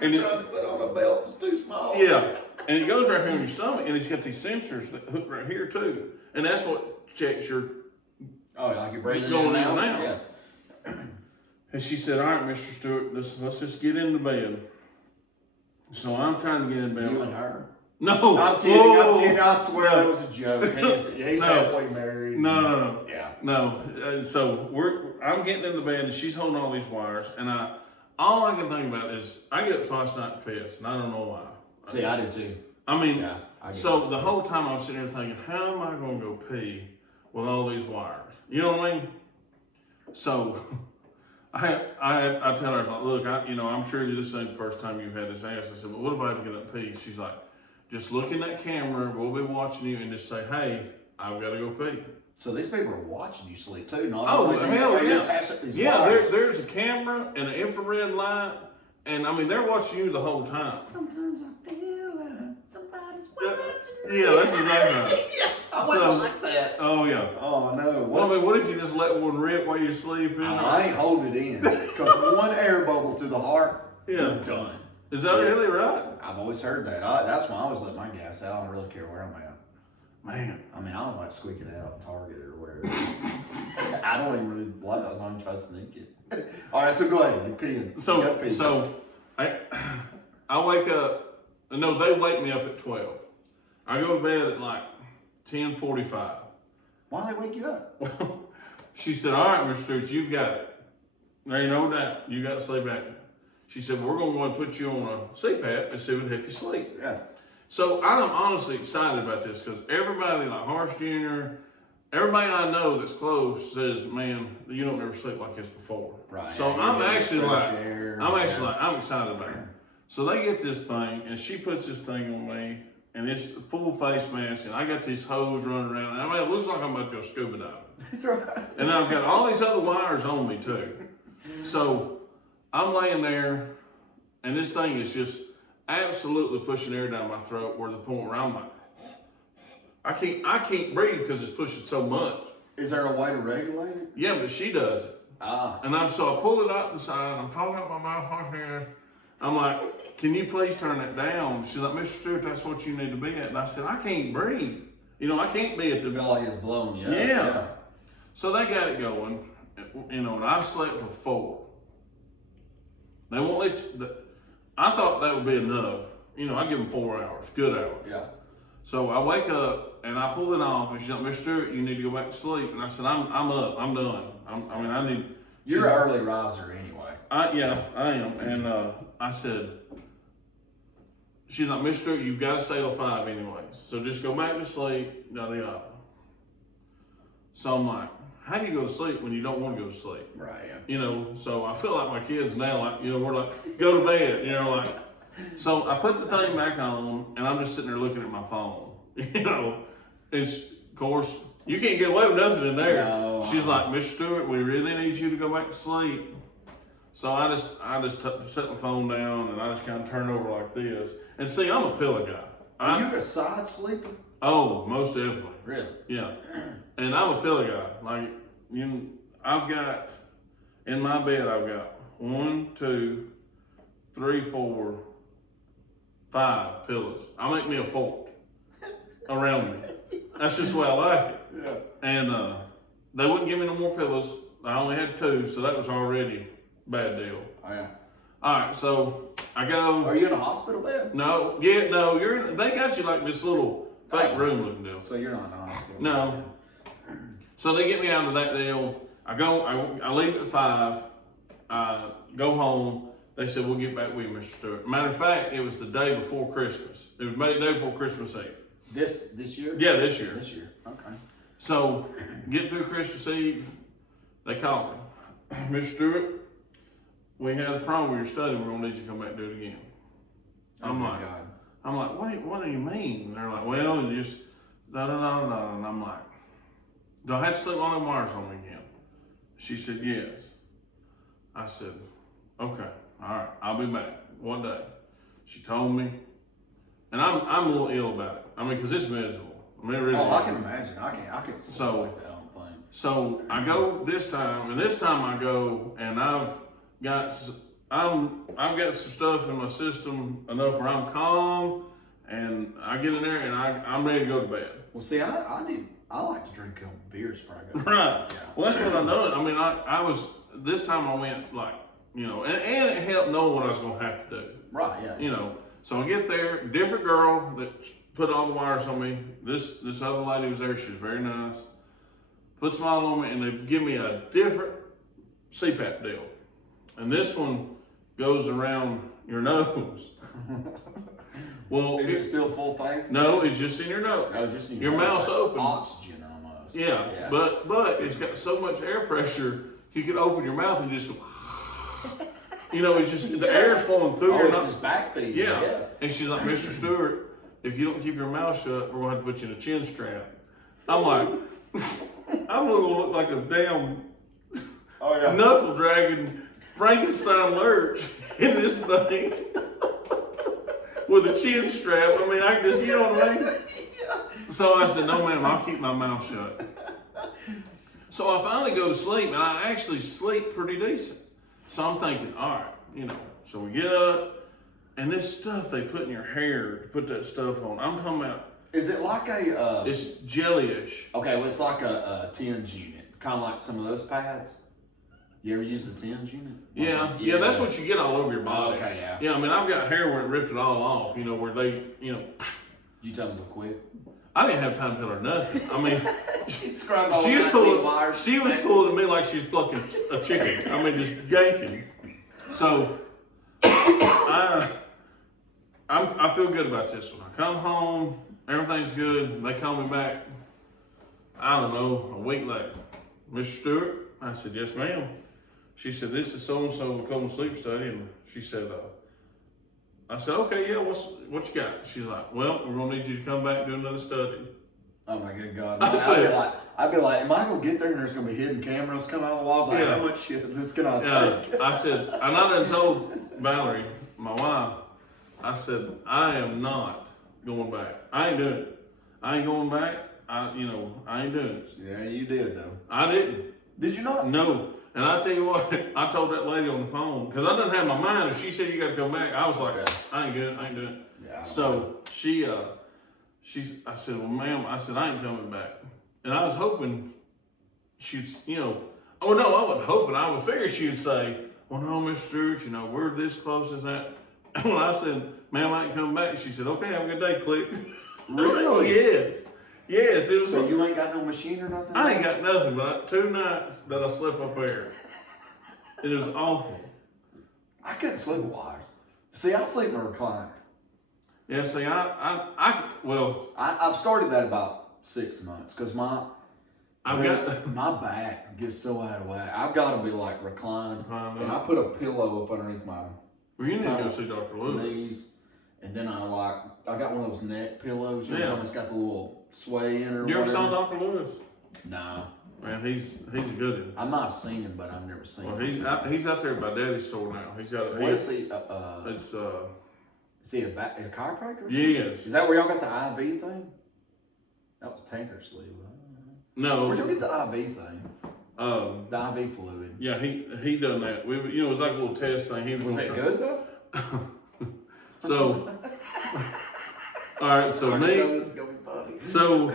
And trying to put on a belt that's too small. Yeah. And it goes right here on your stomach, and it's got these sensors that hook right here too. And that's what checks your like you're breathing going in and and out. out. Yeah. And she said, all right, Mr. Stewart, let's just get into bed. So I'm trying to get in bed. You and her? No. I'm kidding. I swear that was a joke. He's No. halfway married. No. Yeah. No. So I'm getting in the bed, and she's holding all these wires, and all I can think about is I get up twice a night to piss, and I don't know why. See, I do too. I mean, yeah, so the whole time I'm sitting there thinking, how am I going to go pee with all these wires? You know what I mean? So I tell her, look, I'm sure this ain't the first time you've had this ass. I said, well, what if I have to get up and pee? She's like, just look in that camera, we'll be watching you, and just say, hey, I've got to go pee. So these people are watching you sleep too, not hell yeah. Wires. There's a camera and an infrared light, and I mean, they're watching you the whole time. Sometimes I feel like somebody's watching me. Yeah, that's exactly right. Yeah, I wouldn't like that. Oh, yeah. Oh, no. Well, I mean, what if you just let one rip while you're sleeping? I ain't holding it in, because one air bubble to the heart, you're done. Is that really right? I've always heard that. That's why I always let my gas out. I don't really care where I'm at. Man. I mean, I don't like squeak it out at Target or wherever. I don't even really like that. I don't even try to sneak it. All right, so go ahead. You're peeing. So I wake up. No, they wake me up at 12. I go to bed at like 10:45. Why they wake you up? Well, she said, all right, Mr. Stewart, you've got it. There ain't no doubt. You got sleep apnea. She said, we're going to go and put you on a CPAP and see if it'll help you sleep. Yeah. So I'm honestly excited about this because everybody like Harsh Jr., everybody I know that's close says, man, you don't ever sleep like this before. Right. So I'm excited about it. Yeah. So they get this thing, and she puts this thing on me, and it's a full face mask, and I got these hose running around. I mean, it looks like I'm about to go scuba diving. Right. And I've got all these other wires on me too. So I'm laying there, and this thing is just absolutely pushing air down my throat, where the point where I'm like, I can't breathe because it's pushing so much. Is there a way to regulate it? Yeah, but she does it. And so I pull it out the side, I'm talking out my mouth like this. I'm like, can you please turn that down? She's like, Mr. Stewart, that's what you need to be at. And I said, I can't breathe. You know, I can't be at the... I feel like it's blowing you up. Yeah. So they got it going, you know, and I've slept for 4. They won't let you... I thought that would be enough. You know, I give them 4 hours, good hours. Yeah. So I wake up and I pull it off, and she's like, Mr. Stewart, you need to go back to sleep. And I said, I'm up, I'm done. I need... You're an early riser anyway. Yeah, I am. And I said, she's like, Mr. Stewart, you've got to stay till 5 anyways. So just go back to sleep, yada yada. So I'm like, how do you go to sleep when you don't want to go to sleep? Right. Yeah. You know, so I feel like my kids now, like, you know, we're like, go to bed, you know, like, so I put the thing back on and I'm just sitting there looking at my phone, you know, it's, of course, you can't get away with nothing in there. No. She's like, Mr. Stewart, we really need you to go back to sleep. So I just set my phone down and I just kind of turn over like this. And see, I'm a pillow guy. Are you a side sleeper? Oh, most definitely. Really? Yeah. And I'm a pillow guy. Like, I've got, in my bed, I've got 1, 2, 3, 4, 5 pillows. I make me a fort around me. That's just the way I like it. Yeah. And they wouldn't give me no more pillows. I only had 2, so that was already a bad deal. Oh, yeah. All right, so I go. Are you in a hospital bed? No, you're in, they got you like this little fake room looking deal. So you're not in a hospital? No. So they get me out of that deal. I leave at 5. I go home. They said, we'll get back with you, Mr. Stewart. Matter of fact, it was the day before Christmas. It was the day before Christmas Eve. This year? Yeah, this year. This year, okay. So, get through Christmas Eve, they call me. Mr. Stewart, we had a problem with your study. We're gonna need you to come back and do it again. I'm like, what do you mean? And they're like, well, you just da da da da. And I'm like, do I have to sleep on them wires on me again? She said, yes. I said, okay, all right, I'll be back one day. She told me, and I'm a little ill about it. I mean, cause it's miserable. I mean, it really I is. can imagine. I can sleep like that on the plane. So I go this time, and this time I go, and I've got some stuff in my system enough where I'm calm, and I get in there, and I'm ready to go to bed. Well, see, I like to drink a couple beers before I go. Right. Yeah. Well, that's what I know. I mean, I was this time I went like, you know, and it helped knowing what I was gonna have to do. Right. Yeah. You know, so I get there, different girl that put all the wires on me. This other lady was there. She was very nice. Puts them all on me, and they give me a different CPAP deal. And this one goes around your nose. Well, is it still full face? No, it's just in your nose. No, just in your mouth's like open. Oxygen almost. Yeah, but it's got so much air pressure, you can open your mouth and just go. You know, it's just the air's flowing through your nose. It's back feed. Yeah. And she's like, Mr. Stewart, if you don't keep your mouth shut, we're gonna have to put you in a chin strap. I'm like, I'm gonna look like a damn knuckle dragging Frankenstein lurch in this thing with a chin strap. I mean, I can just, you know what I mean? So I said, no ma'am, I'll keep my mouth shut. So I finally go to sleep, and I actually sleep pretty decent. So I'm thinking, all right, you know, so we get up, and this stuff they put in your hair to put that stuff on. I'm talking about. Is it like a? It's jelly-ish. Okay, well, it's like a TENS unit, kind of like some of those pads. You ever use the TENS unit? Yeah, that's what you get all over your body. Okay, yeah. Yeah, I mean, I've got hair where it ripped it all off. You know, where they, you know. You tell them to quit. I didn't have time to tell her nothing. I mean, she was pulling at me like she was plucking a chicken. I mean, just yanking. So I feel good about this one. I come home, everything's good. They call me back, I don't know, a week later. Mr. Stewart? I said, yes, ma'am. She said, this is so-and-so cold sleep study. And she said, I said, okay, yeah, what you got? She's like, well, we're gonna need you to come back and do another study. Oh my good God. I'd be like, am I gonna get there and there's gonna be hidden cameras coming out of the walls? Like, how much shit is this gonna take? I said, and I done told Valerie, my wife, I said, I am not going back. I ain't doing it. I ain't going back. I ain't doing it. Yeah, you did though. I didn't. Did you not? No. And I tell you what, I told that lady on the phone, because I didn't have my mind. If she said you got to come back, I was like, I ain't good. I ain't doing it. Yeah, so I said, well, ma'am, I said, I ain't coming back. And I was hoping she'd, oh no, I wasn't hoping. I would figure she'd say, well, no, Mr. Stewart, we're this close as that. And when I said, ma'am, I ain't coming back, she said, okay, have a good day, click. Really? Yes. Yes, it was. So you ain't got no machine or nothing? I ain't got nothing, but 2 nights that I slept up there. It was awful. I couldn't sleep with wires. See, I sleep in a recliner. Yeah, see, I've I've started that about 6 months because my back gets so out of whack. I've got to be like reclined, and I put a pillow up underneath my Well, you need to go see Dr. Lube. knees, and then I got one of those neck pillows. You know, Yeah. it's got the little sway in it. Or You ever whatever. saw Dr. Lewis? No. Man, he's a good one. I might have seen him, but I've never seen Well, him. he's out there by Daddy's store now. He's got What is he? It's Is he a chiropractor? yes. Is that where y'all got the IV thing? That was Tankersley. No. Where'd y'all get the IV thing? The IV fluid. Yeah, he done that. It was like a little test thing. He Was it good though? So, all right. So I know this is gonna be funny. So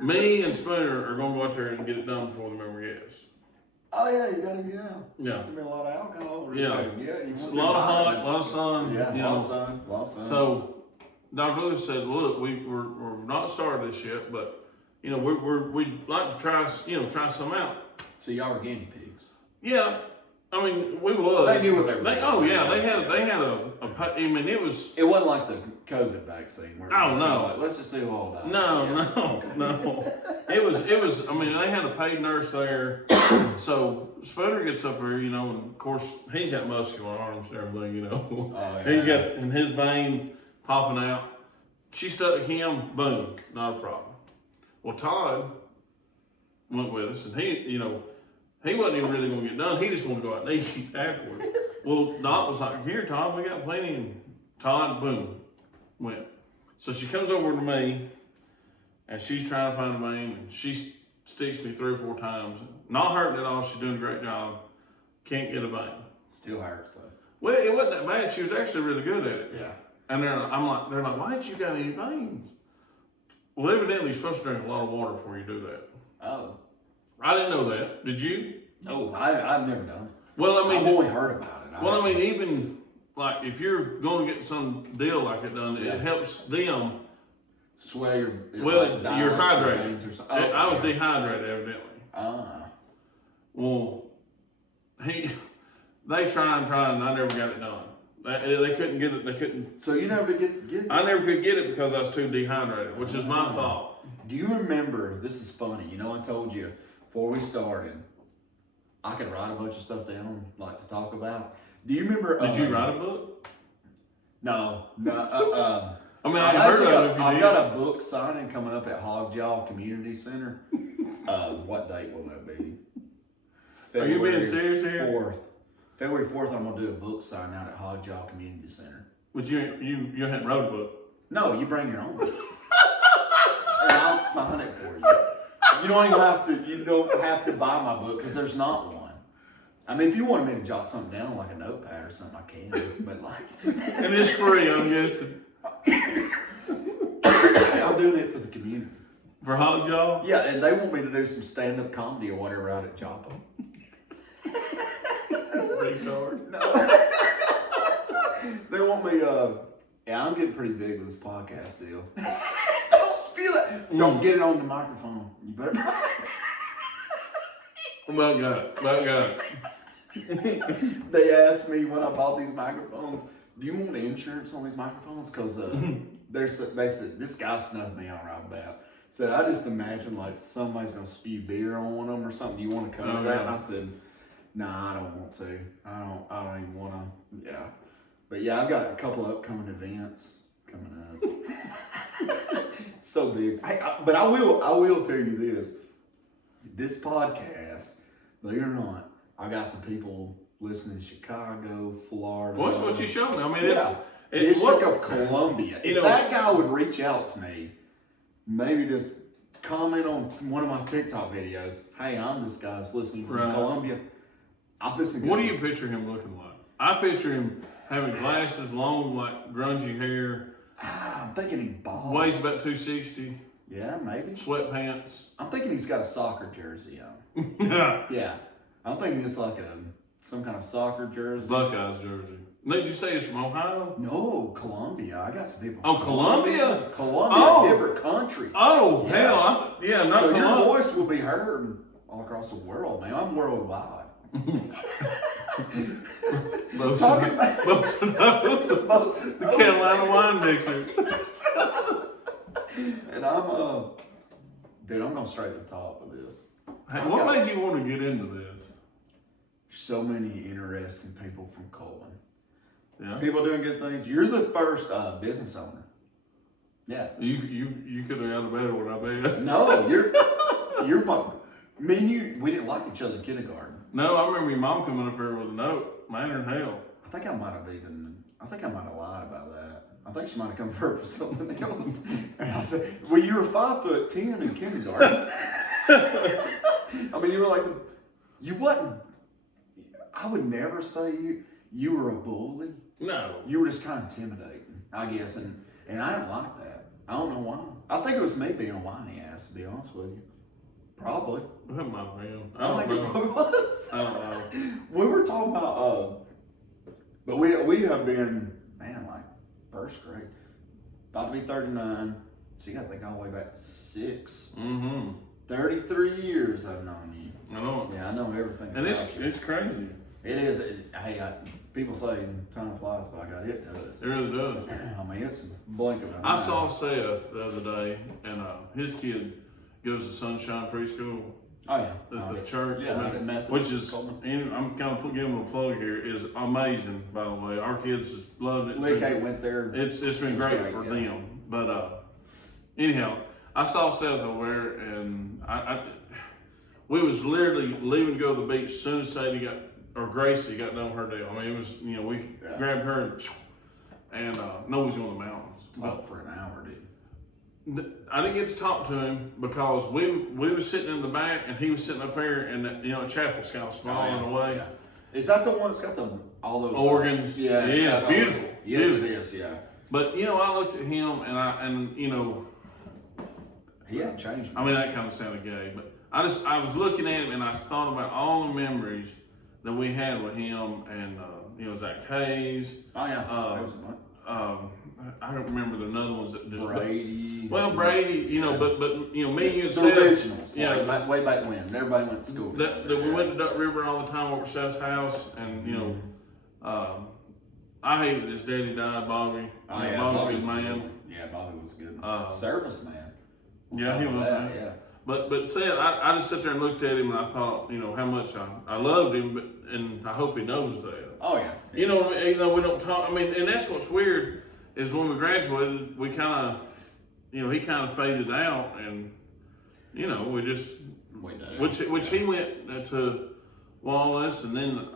me and Spooner are gonna go out there and get it done before the member gets. Oh yeah, you gotta Yeah. Give me a lot of alcohol. Yeah. You A want lot of to hot, a lot of sun. Yeah, you a lot know. of sun. A lot of sun. So Dr. Lewis said, look, we're not started this yet, but we'd like to try some out. So y'all were guinea pigs. Yeah, I mean we was. They knew what they were doing. Oh yeah, they had I mean it was. It wasn't like the COVID vaccine. Where Oh, no. Like, let's just see who all dies. No. It was. I mean, they had a paid nurse there. So Spooner gets up there, and of course he's got muscular arms and everything, Oh, yeah. He's got in his veins popping out. She stuck him, boom, not a problem. Well, Todd went with us, and he wasn't even really going to get done. He just wanted to go out and eat afterwards. Well, Doc was like, "Here, Todd, we got plenty." And Todd, boom, went. So she comes over to me, and she's trying to find a vein, and she sticks me 3 or 4 times. Not hurting at all. She's doing a great job. Can't get a vein. Still hurts though. Well, it wasn't that bad. She was actually really good at it. Yeah. And they're like, "Why ain't you got any veins?" Well, evidently you're supposed to drink a lot of water before you do that. Oh. I didn't know that. Did you? No, I've never done it. Well, I mean, I've only heard about it. even like if you're going to get some deal like it done, Yeah. it helps them. Swell your. Well, like, you're dilutes your hydrated. veins or something. I was yeah. dehydrated evidently. Ah. Well, they tried and I never got it done. They couldn't get it. They couldn't. So you never get it? I never could get it because I was too dehydrated, which is my fault. Do you remember? This is funny. I told you before we started, I could write a bunch of stuff down, like to talk about. Do you remember? Did you write a book? No. I mean, I've I heard of it. If you I've did. got a book signing coming up at Hogjaw Community Center. What date will that be? Are you being serious here? 4th. February 4th, I'm gonna do a book sign out at Hogjaw Community Center. But you hadn't wrote a book. No, you bring your own book. And I'll sign it for you. You don't have to buy my book because there's not one. I mean, if you wanted me to jot something down like a notepad or something, I can. But And it's free, I'm guessing. I'm doing it for the community. For Hogjaw? Yeah, and they want me to do some stand-up comedy or whatever out at Joppa. Retard. No. They want me, yeah, I'm getting pretty big with this podcast deal. Don't spill it. Don't get it on the microphone. You better. About got it. They asked me when I bought these microphones, do you want insurance on these microphones? Because they said, this guy snuffed me out right about. Said, I just imagine like somebody's going to spew beer on one of them or something. Do you want to cover that? And I said, nah, I don't want to. I don't even want to. Yeah. But yeah, I've got a couple of upcoming events coming up. So big. But I will tell you this. This podcast, believe it or not, I got some people listening in Chicago, Florida. What's what you showed me? I mean, Yeah. it's District of Columbia. You If know- that guy would reach out to me, maybe just comment on one of my TikTok videos. Hey, I'm this guy that's listening from Right. Columbia. I'm listening. What do you picture him looking like? I picture him having glasses, long, like grungy hair, I'm thinking he bald. weighs about 260, Yeah, maybe. sweatpants. I'm thinking he's got a soccer jersey on. Yeah. Yeah, I'm thinking it's like some kind of soccer jersey. Buckeyes jersey. Did you say it's from Ohio? No, Columbia. I got some people. Oh, Columbia? Columbia, Oh. different country. Oh, Yeah. hell, not So your Columbia. voice will be heard all across the world, man. I'm worldwide. Talking about The Carolina wine mixer. and dude, I'm going straight to the top of this. Hey, what made you want to get into this? So many interesting people from Coleman. Yeah. People doing good things. You're the first business owner. Yeah. You could have got a better one, I bet. No, you're my, me and you, we didn't like each other in kindergarten. No, I remember your mom coming up here with a note, manner in hell. I think I might have lied about that. I think she might have come over for something else. Well, you were 5'10" in kindergarten. I mean, you were like, you wasn't, I would never say you were a bully. No. You were just kind of intimidating, I guess, and I didn't like that. I don't know why. I think it was me being a whiny ass, to be honest with you. Probably. That might have been. I think it probably was. I don't know. We were talking about, but we have been, man, like first grade, about to be 39. So you got to think all the way back to 6. Mm-hmm. 33 years I've known you. I know. Yeah, I know everything. And about you. it's crazy. It is. Hey, people say time flies by. God, it does. It really does. I mean, it's a blink of an eye. I saw Seth the other day, and his kid goes to Sunshine Preschool. Oh yeah. At the church, Yeah, which is, and I'm kind of giving him a plug here, is amazing, by the way. Our kids just loved it. Lee Kate went there. It's been great for them. But anyhow, I saw Seth over there, and we was literally leaving to go to the beach as soon as Gracie got done with her deal. I mean, it was, we grabbed her and nobody's on the mountains. Talked for an hour, dude. I didn't get to talk to him because we was sitting in the back and he was sitting up here, and the chapel's kind of small in a way. Yeah. Is that the one that's got all those organs? Yeah, it's beautiful. Yes, beautiful. it is. Yeah. But I looked at him and he hadn't changed. I mean, that kind of sounded gay, but I was looking at him and I thought about all the memories that we had with him and Zach Hayes. Oh yeah. That was one. I don't remember the other ones that just Brady. Well, Brady, but me and you the said originals. yeah, like, way back when everybody went to school. That we went to Duck River all the time over Seth's house, and I hated his daddy died, Bobby. Oh, Bobby was man. Yeah, Bobby was a good serviceman. Yeah, he was. Man. Yeah. But Seth, I just sat there and looked at him, and I thought, how much I loved him, and I hope he knows that. Oh yeah. Even though we don't talk. I mean, and that's what's weird is when we graduated, we kind of, he kind of faded out, and we just, which he went to Wallace, and then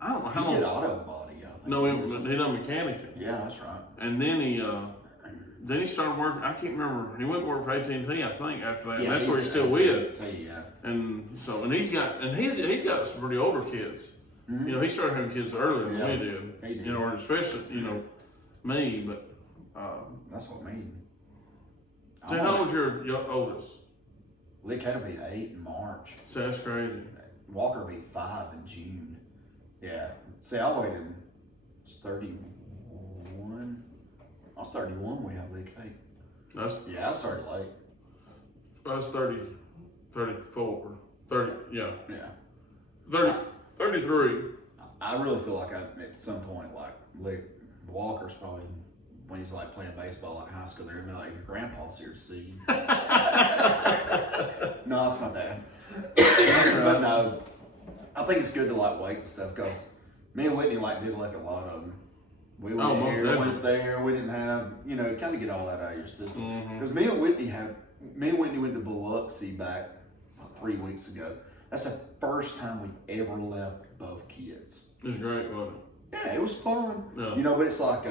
I don't know how long. He did auto body, I think. No, he done mechanic. Yeah, that's right. And then he started working. I can't remember. He went to work for AT&T, I think, after that. Yeah, and that's where he's still with. Yeah. And so, and he's got some pretty older kids. Mm-hmm. He started having kids earlier than we did. He did. Or especially, me, but. That's what I mean. So how old's your oldest? Lee Kate will be 8 in March. So that's crazy. Walker will be 5 in June. Yeah. See, I waited. It's 31. I was 31 when we had Lee Kate. Yeah, I started late. I was 30, 34, 30, yeah. Yeah. 30, 33. I really feel like at some point, like Walker's probably, when he's like playing baseball like high school, they're gonna be like, your grandpa's here to see you. No, it's my dad. But no, I think it's good to like wait and stuff, because me and Whitney did like a lot of them. We went here, went there, we didn't have, kind of get all that out of your system. Because me and Whitney went to Biloxi back about 3 weeks ago. That's the first time we ever left both kids. It was great, wasn't it? Yeah, it was fun. Yeah. But it's like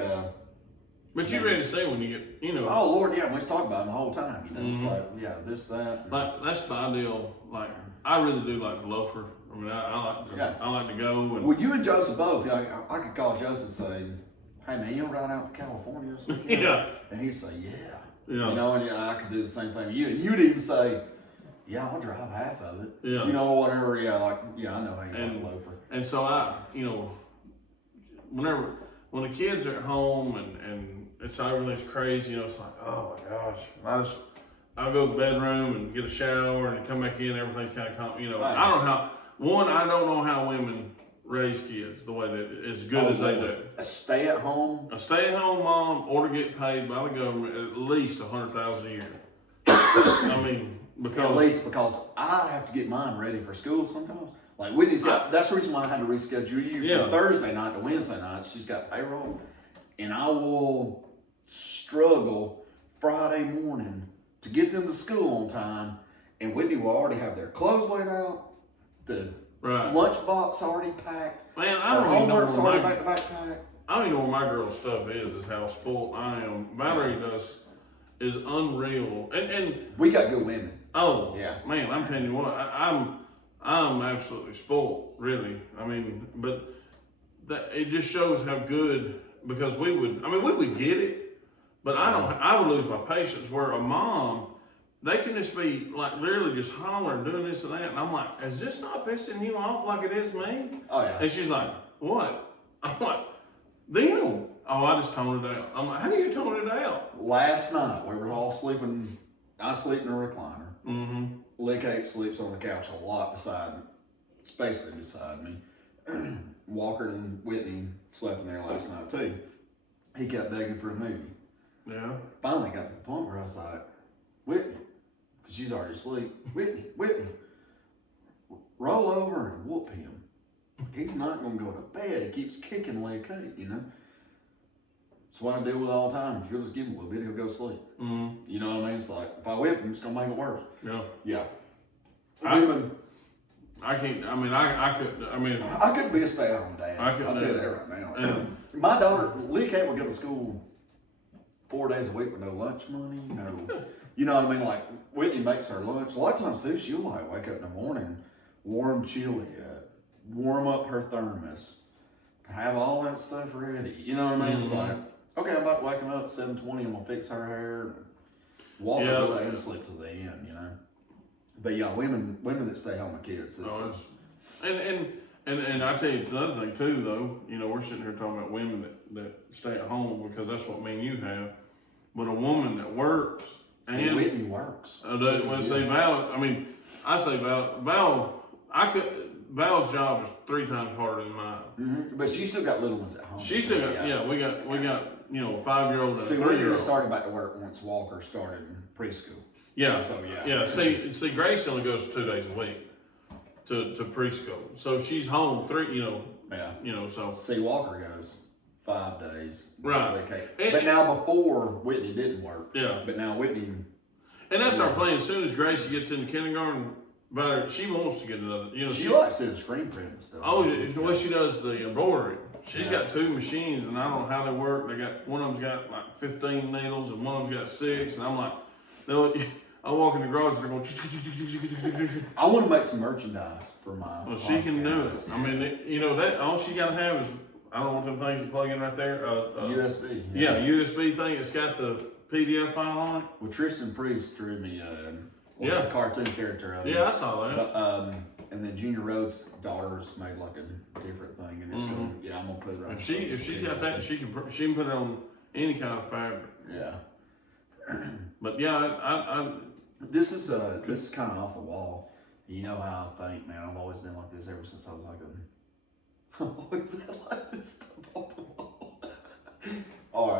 but you ready to say when you get, Oh Lord, yeah, we was talking about it the whole time. It's like, yeah, this, that. Like that's the ideal. Like I really do like the loafer. I mean, I like to go. And well, you and Joseph both. I could call Joseph and say, "Hey man, you want to ride out to California or something?" Yeah. And he'd say, "Yeah." Yeah. And I could do the same thing with you. And you'd even say, "Yeah, I'll drive half of it." Yeah. Whatever. Yeah, I know how you like a loafer. And so when the kids are at home and it's everything's crazy, it's like, oh my gosh. I'll go to the bedroom and get a shower and come back in, everything's kind of calm. Right. I don't know how women raise kids the way that as good as they do. A stay-at-home mom ought to get paid by the government at least $100,000 a year. I mean, At least because I have to get mine ready for school sometimes. Like Whitney's got, that's the reason why I had to reschedule you from Thursday night to Wednesday night. She's got payroll. And I will struggle Friday morning to get them to school on time. And Whitney will already have their clothes laid out, the lunchbox already packed. Man, I don't even know homework's already backpack. I don't even know where my girl's stuff is how spoiled I am. Valerie is unreal. And we got good women. Oh, yeah. Man, I'm telling you what, I'm absolutely spoiled, really. I mean, but it just shows how good, because we would get it, but I would lose my patience where a mom, they can just be like literally just hollering, doing this and that, and I'm like, is this not pissing you off like it is me? Oh, yeah. And she's like, what? I'm like, them. Oh, I just toned it out. I'm like, how do you tone it out? Last night, we were all sleeping, I sleep in a recliner. Mm-hmm. Lee Kate sleeps on the couch a lot beside me. It's basically beside me. Walker and Whitney slept in there last night too. He kept begging for a movie. Yeah. Finally got to the point where I was like, Whitney, because she's already asleep. Whitney, roll over and whoop him. He's not going to go to bed. He keeps kicking Lee Kate, you know. That's what I deal with all the time. If you'll just give him a little bit, he'll go to sleep. Mm-hmm. You know what I mean? It's like, if I whip him, it's going to make it worse. Yeah. Yeah. I can't, I couldn't be a stay-at-home dad. I'll tell you that right now. My daughter, Lee Kate will go to school 4 days a week with no lunch money, no, you know what I mean? Like, Whitney makes her lunch. A lot of times, too, she'll like wake up in the morning, warm chili up, warm up her thermos, have all that stuff ready. You know what I mean? It's like, okay, I'm about waking up at 7:20, I'm gonna fix her hair, walk her and sleep to the end, you know? But yeah, women that stay home with kids. And I tell you another thing too, though. You know, we're sitting here talking about women that stay at home because that's what me and you have. But a woman that works Whitney works. Say Val. I mean, I say Val. Val's job is 3 times harder than mine. Mm-hmm. But she still got little ones at home. She still got we got a 5-year-old and a 3-year-old. We started back to work once Walker started in preschool. Yeah. So See, Grace only goes 2 days a week to preschool, so she's home 3. So see, Walker goes 5 days. Right. But now before Whitney didn't work. Yeah. But now Whitney. And that's our plan. As soon as Gracie gets into kindergarten, but she wants to get another. She likes doing screen print and stuff. Oh, well, she does the embroidery. She's got 2 machines, and I don't know how they work. They got one of them's got like 15 needles, and one of them's got 6. And I'm like, I walk in the garage, they're going. I want to make some merchandise for my. Well, she can do it. Yeah. I mean, that all she got to have is, I don't want them things to plug in right there. USB. Yeah, USB thing. It's got the PDF file on it. Well, Tristan Priest drew me a cartoon character of it. Yeah, I saw that. But, and then Junior Rhodes' daughters made like a different thing, and it's I'm gonna put it on. If she's got that, she can put it on any kind of fabric. Yeah. But yeah, this is kind of off the wall. You know how I think, man. I've always been like this ever since I was like a. I've always had like this stuff off the wall. All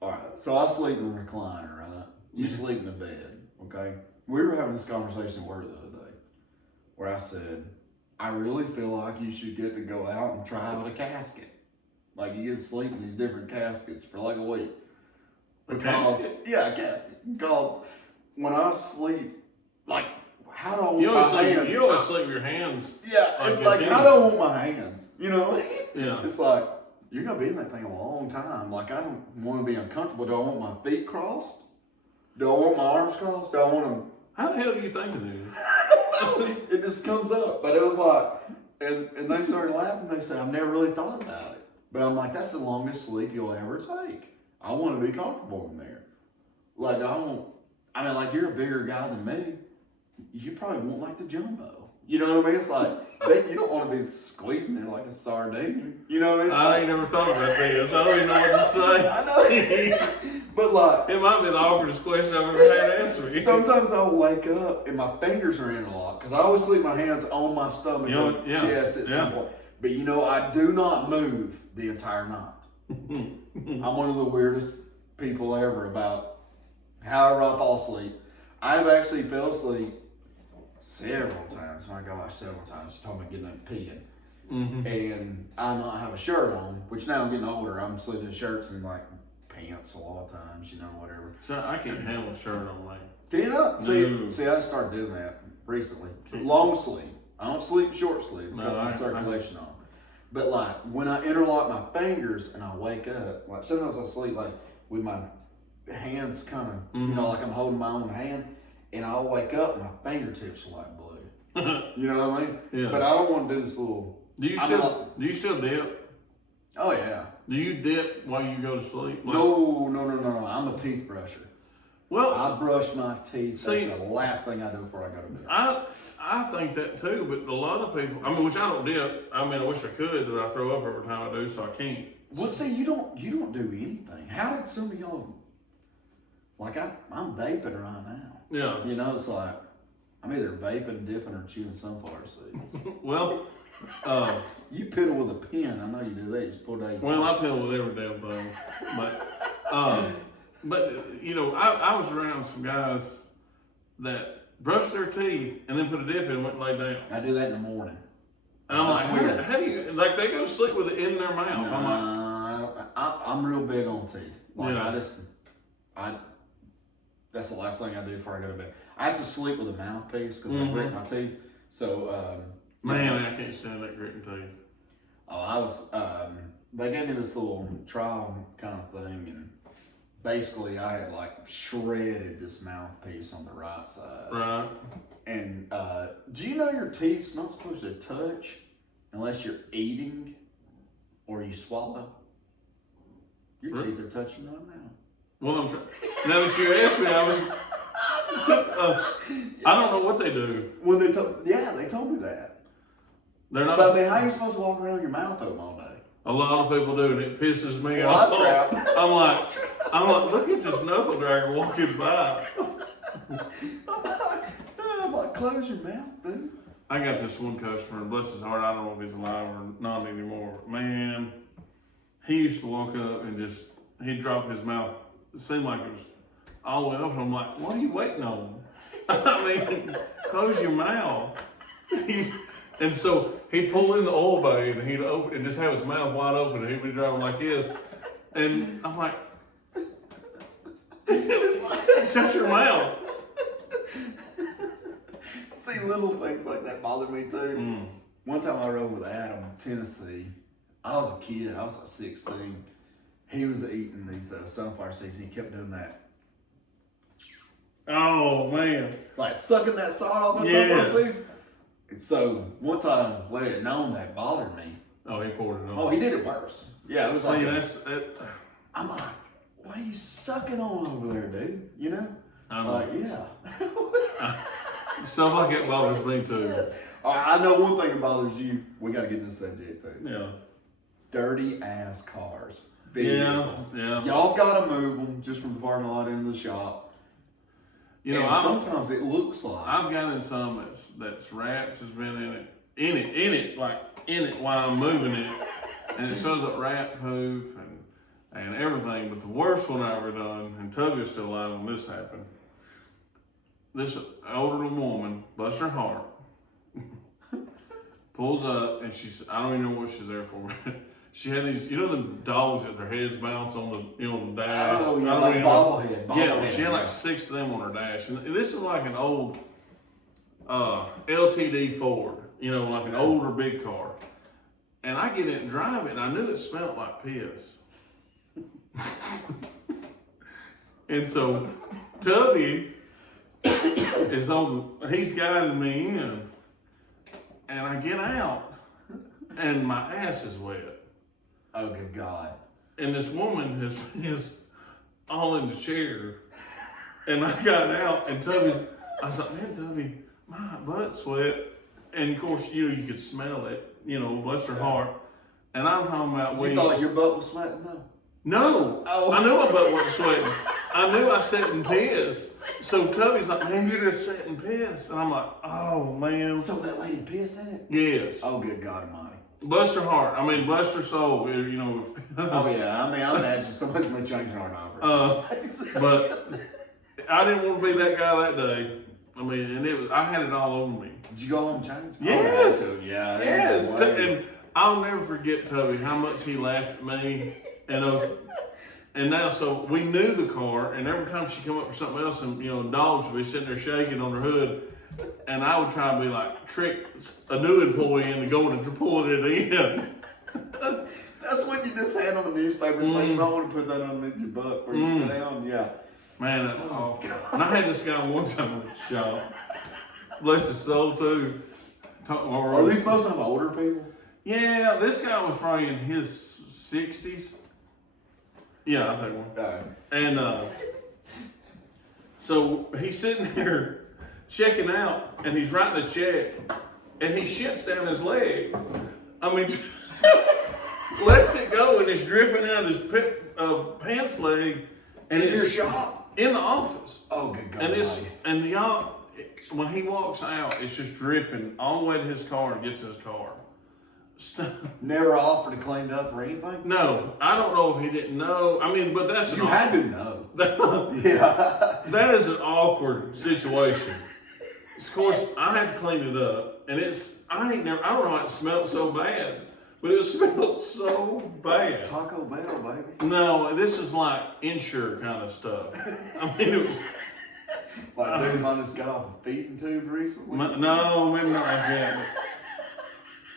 right. So I sleep in a recliner, right? You sleep in a bed, okay? We were having this conversation at work the other day, where I said, I really feel like you should get to go out and try out a casket. Like you get to sleep in these different caskets for like a week. A casket? Yeah, a casket. Because when I sleep, like, how do I want my hands? You always sleep with your hands. Yeah, it's like, how do I want my hands? You know? Yeah. It's like, you're going to be in that thing a long time. Like, I don't want to be uncomfortable. Do I want my feet crossed? Do I want my arms crossed? Do I want them? How the hell do you think of this? I don't know. It just comes up. But it was like, and they started laughing. They said, I've never really thought about it. But I'm like, that's the longest sleep you'll ever take. I want to be comfortable in there. Like, like, you're a bigger guy than me. You probably won't like the jumbo. You know what I mean? It's like, you don't want to be squeezing there like a sardine. You know what I mean? I ain't never thought about this. I don't even know what to say. I know. But like, it might be the awkwardest question I've ever had answered. Sometimes I'll wake up and my fingers are in a lot. Because I always sleep my hands on my stomach or chest at some point. But I do not move the entire night. I'm one of the weirdest people ever about however I fall asleep. I've actually fell asleep several times. My gosh, several times. Talking about getting up peeing. Mm-hmm. And I not have a shirt on, which now I'm getting older. I'm sleeping in shirts and like pants a lot of times, whatever. So I can't handle a shirt on me. Can you not? No. See, I just started doing that recently. Long sleeve. I don't sleep short sleeve because of the circulation on. But like when I interlock my fingers and I wake up, like sometimes I sleep like with my hands kind of, like I'm holding my own hand, and I'll wake up and my fingertips are like blue. You know what I mean? Yeah. But I don't want to do this little. Do you still dip? Oh yeah. Do you dip while you go to sleep? Like, No. I'm a teeth brusher. Well, I brush my teeth. That's the last thing I do before I go to bed. I think that too, but a lot of people, which I don't dip. I wish I could, but I throw up every time I do, so I can't. Well, see, you don't do anything. How did some of y'all? Like I'm vaping right now. Yeah. It's like I'm either vaping, dipping, or chewing sunflower seeds. Well, you piddle with a pen. I know you do that. You just pull down. I piddle with every damn thing, but I was around some guys that brushed their teeth and then put a dip in and went and lay down. I do that in the morning. And I'm like, how do you, like, they go to sleep with it in their mouth? I'm real big on teeth. Like, yeah. That's the last thing I do before I go to bed. I have to sleep with a mouthpiece because I grit my teeth. So, I can't stand that gritting teeth. They gave me this little trial kind of thing, and basically I had like shredded this mouthpiece on the right side. Right. And do you know your teeth's not supposed to touch unless you're eating or you swallow? Your teeth are touching right now. Well, now that you asked me, I don't know what they do. When they told me that. They're not. But how are you supposed to walk around with your mouth open all day? A lot of people do, and it pisses me off. I'm like, look at this knuckle dragger walking by. I'm like, close your mouth, dude. I got this one customer, and bless his heart, I don't know if he's alive or not anymore. Man, he used to walk up and he'd drop his mouth. It seemed like it was all the way open. I'm like, what are you waiting on? Close your mouth. And so he'd pull in the oil bay and he'd open and just have his mouth wide open and he'd be driving like this. And I'm like, shut your mouth. See, little things like that bother me too. One time I rode with Adam, Tennessee. I was a kid. I was like 16. He was eating these sunflower seeds. He kept doing that. Oh man! Like sucking that salt off my sunflower seeds. And so once I let it known that bothered me. Oh, he poured it on. Oh, he did it worse. Yeah, it was like. I'm like, what are you sucking on over there, dude? I'm like, yeah. Stuff like it bothers me too. Yes. I know one thing that bothers you. We got to get in this subject too. Yeah. Dirty ass cars. Vehicles. Yeah. Y'all gotta move them just from the parking lot into the shop. Sometimes it looks like. I've got in some that's rats has been in it while I'm moving it, and it shows up rat poop and everything. But the worst one I ever done, and Tubby's still alive when this happened. This elderly woman, bless her heart, pulls up and I don't even know what she's there for. She had these, the dogs that their heads bounce on the dash. Oh, yeah, like bobblehead. Yeah, she had like 6 of them on her dash. And this is like an old LTD Ford, like an older big car. And I get in and drive it, and I knew it smelled like piss. And so Tubby he's guiding me in, and I get out, and my ass is wet. Oh, good God. And this woman is all in the chair. And I got out, and I was like, man, Tubby, my butt's wet. And of course, you could smell it, bless her heart. And I'm talking about You thought your butt was sweating though? No. Oh. I knew my butt wasn't sweating. I knew I sat in piss. So Tubby's like, man, you're just sitting piss. And I'm like, oh, man. So that lady pissed in it? Yes. Oh, good God Almighty. Bless her heart. Bless her soul. Oh, yeah. I imagine somebody's going to change our number. But I didn't want to be that guy that day. I mean, and I had it all over me. Did you go home and change? Yes. Oh, yeah. Yes. And I'll never forget, Toby, how much he laughed at me. And now, so we knew the car, and every time she come up with something else, and dogs would be sitting there shaking on her hood, and I would try to be like, trick a new employee into going and pulling it in. That's when you just hand them a newspaper and say, you might want to put that underneath your butt before you sit down. Yeah. Man, that's awful. And I had this guy one time at the shop. Bless his soul, too. Are these supposed to have older people? Yeah, this guy was probably in his 60s. Yeah, I'll take one. Okay. And so he's sitting there checking out, and he's writing a check, and he shits down his leg. I mean, lets it go, and it's dripping out his pants leg. And in your shop? In the office. Oh, good God. And y'all, when he walks out, it's just dripping all the way to his car and gets in his car. Never offered to clean up or anything? No, I don't know if he didn't know. I mean, but that's you had to know. Yeah. That is an awkward situation. Of course, I had to clean it up, and I don't know how it smelled so bad, but it smelled so bad. Taco Bell, baby. No, this is like Insure kind of stuff. I mean, it was like dude might just got off a feeding tube recently. No, maybe not like that.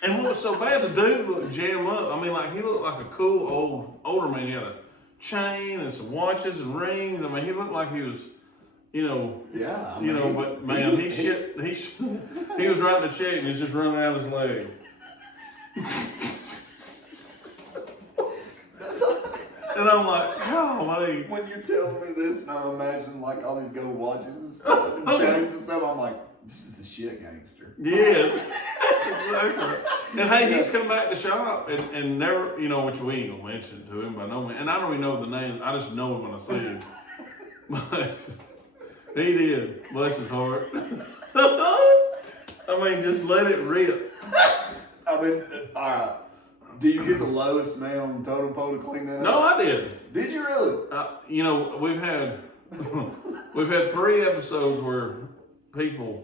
And what was so bad, the dude looked jammed up. I mean, like he looked like a cool older man. He had a chain and some watches and rings. I mean, he looked like he was, Yeah. I mean, but man, he was writing a check and it just running out of his leg. And I'm like, golly. When you're telling me this, and I'm imagining like all these gold watches and stuff and chains and stuff, I'm like, this is the shit gangster. Yes. Exactly. And hey, he's come back to shop and never, which we ain't gonna mention to him by no means. And I don't even know the name. I just know him when I see him. But he did. Bless his heart. I mean, just let it rip. I mean, all right. Do you get the lowest man on the totem pole to clean that up? No, I did. Did you really? We've had 3 episodes where people,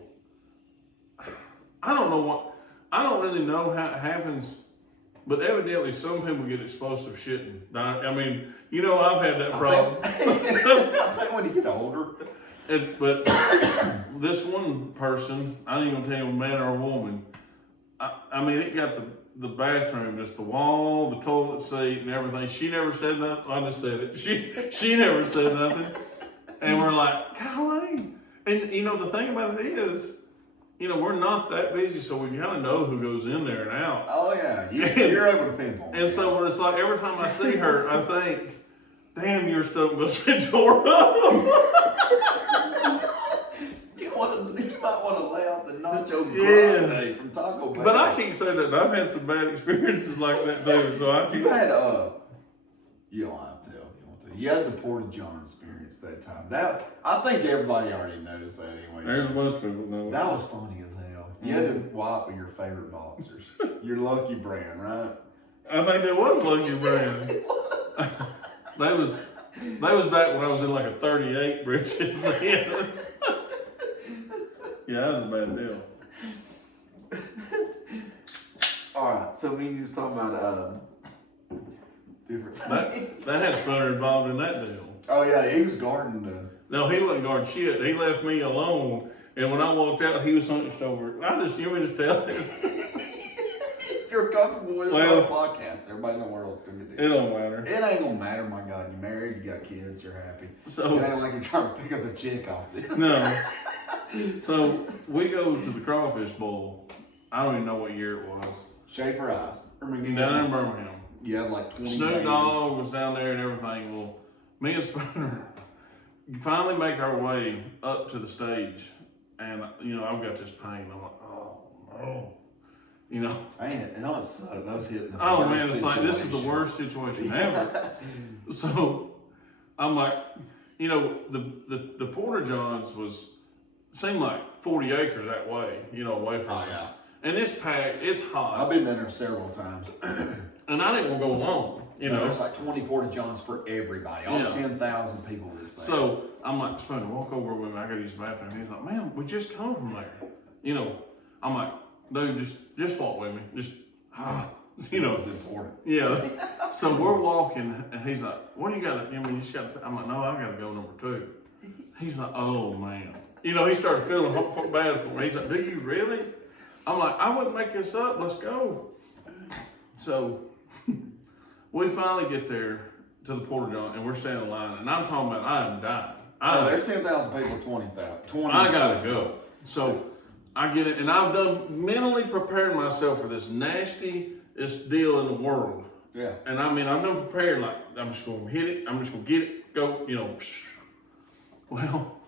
I don't really know how it happens, but evidently some people get explosive shitting. I mean, I've had that problem. I think when you get older. But this one person, I ain't gonna tell you a man or a woman. I mean, it got the bathroom, just the wall, the toilet seat, and everything. She never said nothing. I just said it. She never said nothing. And we're like, golly. And the thing about it is, we're not that busy, so we kind of know who goes in there and out. Oh yeah, you're able to pinpoint. And so it's like every time I see her, I think, damn, your stuff must be tore up. You might want to lay out the nacho grande from Taco Bell. But I can't say that. I've had some bad experiences like that too. So I can't. You had you don't have to tell. You had the Porta John experience that time. That I think everybody already knows that anyway. There's a bunch of people know. That was funny as hell. You had to wipe with your favorite boxers. Your Lucky brand, right? I think there was Lucky brand. They was back when I was in like a 38 britches. Yeah, that was a bad deal. All right, so we was talking about different things. That had Spooner involved in that deal. Oh yeah, he was guarding the. No, he wasn't guarding shit. He left me alone, and when I walked out, he was hunched over. You want me to tell him? If you're comfortable with this on a podcast, everybody in the world's gonna do. It don't matter. It ain't gonna matter. My God, you're married, you got kids, you're happy. So it ain't like you're trying to pick up a chick off this. No. So we go to the Crawfish Bowl. I don't even know what year it was. Schaefer Ice. Down in Birmingham. You had like 20 Snoop Dogg was down there and everything. Well, me and Spooner finally make our way up to the stage, and I've got this pain. I'm like, oh no. Man, those hitting. Oh man, it's like this is the worst situation ever. So I'm like, the Porta Johns seemed like 40 acres that way, away from us. Yeah. And it's packed, it's hot. I've been there several times. And I didn't want to go alone. You know, there's like 20 porta johns for everybody. All 10,000 people this thing. So I'm like, Spooner, walk over with me. I gotta use the bathroom. He's like, man, we just come from there. You know, I'm like, dude, just walk with me. Just, you know. This is important. Yeah. So we're walking, and he's like, what do you got? I mean, you just got. I'm like, no, I gotta go number 2. He's like, oh man. You know, he started feeling bad for me. He's like, do you really? I'm like, I wouldn't make this up. Let's go. So we finally get there to the porta john, and we're standing in line, and I'm talking about I am dying. There's 10,000 people, 20,000. I gotta go. So I get it, and I've done mentally prepared myself for this nastiest deal in the world. Yeah. And I mean, I've been prepared, like, I'm just gonna hit it, I'm just gonna get it, go, you know. Well,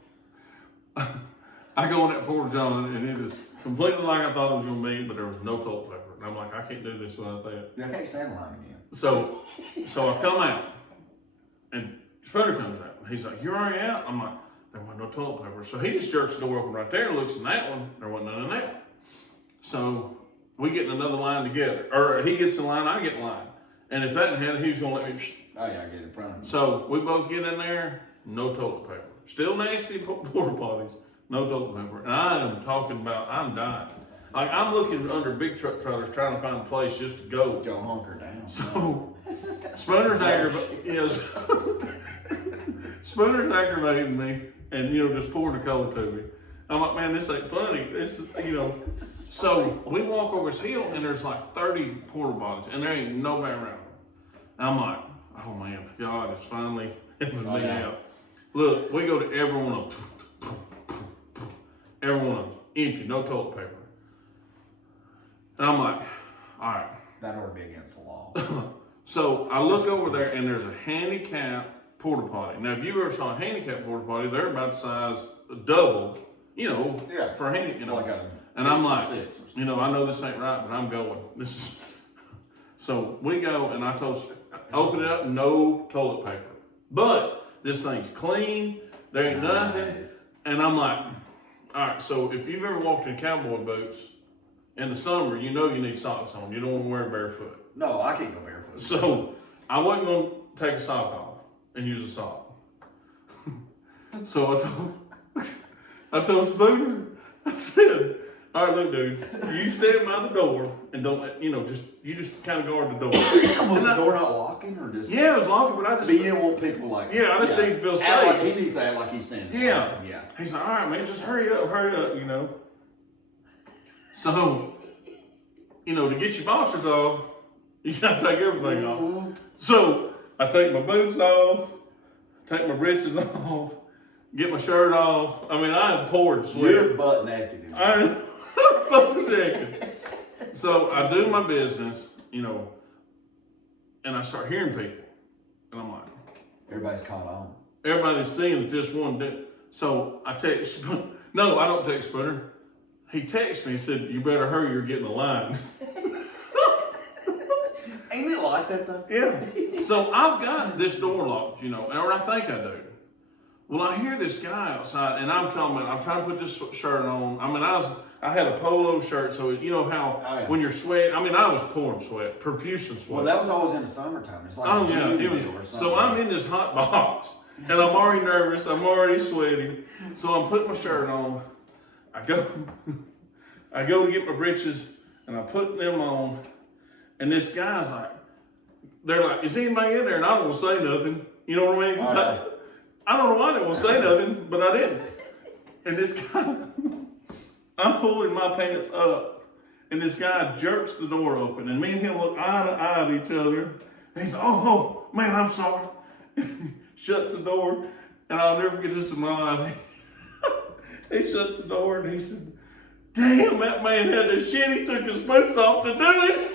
I go in that porta john, and it is completely like I thought it was gonna be, but there was no toilet paper. And I'm like, I can't do this without that. Yeah, I can't stand in line again. So I come out, and Spooner comes out. And he's like, you're already out? I'm like, there wasn't no toilet paper. So he just jerks the door open right there and looks in that one. There wasn't none in that one. So we get in another line together. Or he gets in line, I get in line. And if that didn't happen, he was going to let me. Oh, yeah, I get in front of him. So we both get in there, no toilet paper. Still nasty porta potties, no toilet paper. And I am talking about, I'm dying. Like, I'm looking under big truck trailers trying to find a place just to go. Go hunker down. So, Spooner's Spooner's aggravating me, and you know, just pouring the cola to me. I'm like, man, this ain't funny. This is, you know. So we walk over his hill, and there's like 30 porta potties, and there ain't nobody around. And I'm like, oh man, God is finally helping me out. Look, we go to every one of them. Every one of them, empty, no toilet paper. And I'm like, all right. That ought to be against the law. So I look over there, and there's a handicap porta potty. Now, if you ever saw a handicap porta potty, they're about the size of double, you know, for a handicap, you know. Like and I'm like, you know, I know this ain't right, but I'm going. This is. So we go, and I open it up, no toilet paper. But this thing's clean, there ain't nothing. And I'm like, all right, so if you've ever walked in cowboy boots, in the summer, you know you need socks on. You don't want to wear barefoot. No, I can't go barefoot. So I wasn't going to take a sock off and use a sock. So I told Spooner, I said, all right, look, dude, you stand by the door and don't, you know, you just kind of guard the door. Was the door not locking or just? Yeah, it was locking, but I just. But you didn't want people like. Yeah, I just need to feel safe. Like, he needs to act like he's standing. Yeah. Yeah. He's like, all right, man, just hurry up, you know. So, you know, to get your boxers off, you gotta take everything off. So I take my boots off, take my breeches off, get my shirt off. I mean, I am poured sweat. You're butt naked. I'm butt naked. So I do my business, you know, and I start hearing people, and I'm like, everybody's caught on. Everybody's seeing that this one did. So I text. No, I don't text Spooner. He texted me and said, you better hurry, you're getting a line. Ain't it like that though? Yeah. So I've got this door locked, you know, or I think I do. Well, I hear this guy outside, and I'm trying to put this shirt on. I mean, I had a polo shirt, so you know how when you're sweating, I mean, I was pouring sweat, profuse sweat. Well, that was always in the summertime. It's like a June deal or something. So I'm in this hot box, and I'm already nervous. I'm already sweating. So I'm putting my shirt on. I go to get my breeches, and I put them on, and this guy's like, they're like, is anybody in there? And I don't want to say nothing. You know what I mean? I don't know why I didn't want to say nothing, but I didn't. And this guy, I'm pulling my pants up, and this guy jerks the door open, and me and him look eye to eye at each other. And he's like, oh, man, I'm sorry. Shuts the door, and I'll never forget this in my life. He shuts the door, and he said, damn, that man had the shit. He took his boots off to do it.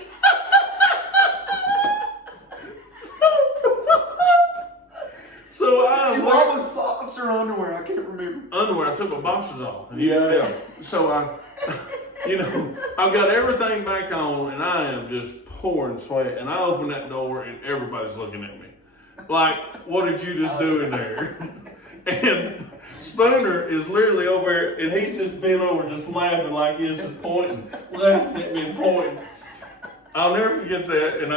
So You bought with socks or underwear? I can't remember. Underwear. I took my boxers off. Yeah. So you know, I've got everything back on, and I am just pouring sweat. And I open that door, and everybody's looking at me, like, "What did you just do in there?" And Spooner is literally over there, and he's just bent over, just laughing like this and pointing, laughing at me and pointing. I'll never forget that. And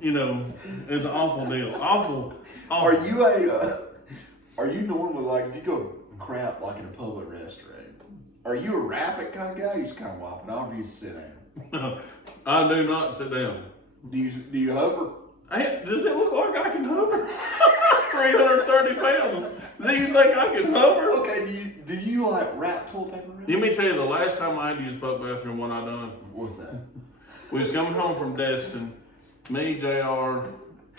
you know, it's an awful deal. Awful. Are you normally like, if you go crap like in a public restaurant, are you a rapid kind of guy? You just kind of wop it off, or you just sit down? I do not sit down. Do you hover? Does it look like I can hover? 330 pounds. Do you think I can hover? Okay, do you like wrap toilet paper around? Let me tell you, the last time I had to use a public bathroom, what I done. What's that? We was coming home from Destin, me, JR,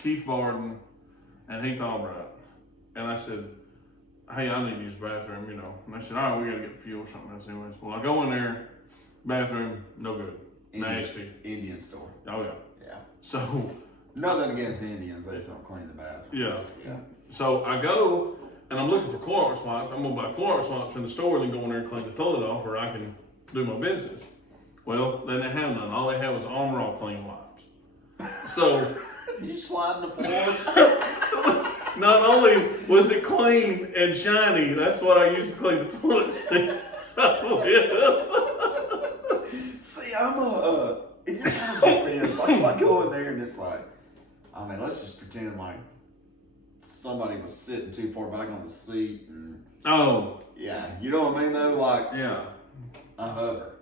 Keith Barden, and Heath Albright. And I said, hey, I need to use the bathroom, you know. And they said, all right, we got to get fuel or something else anyways. Well, I go in there, bathroom, no good. Nasty. Indian store. Oh, yeah. Yeah. So. Nothing against Indians, they just don't clean the bathroom. Yeah. Yeah. So I go, and I'm looking for Clorox wipes. I'm going to buy Clorox wipes in the store and then go in there and clean the toilet off where I can do my business. Well, they didn't have none. All they had was Armor All Clean wipes. So. Did you slide in the floor? Not only was it clean and shiny, that's what I used to clean the toilet seat. See, it just kind of depends. Like, if I go in there and it's like, I mean, let's just pretend like somebody was sitting too far back on the seat and. Oh. Yeah, you know what I mean though? Like, yeah. I hover.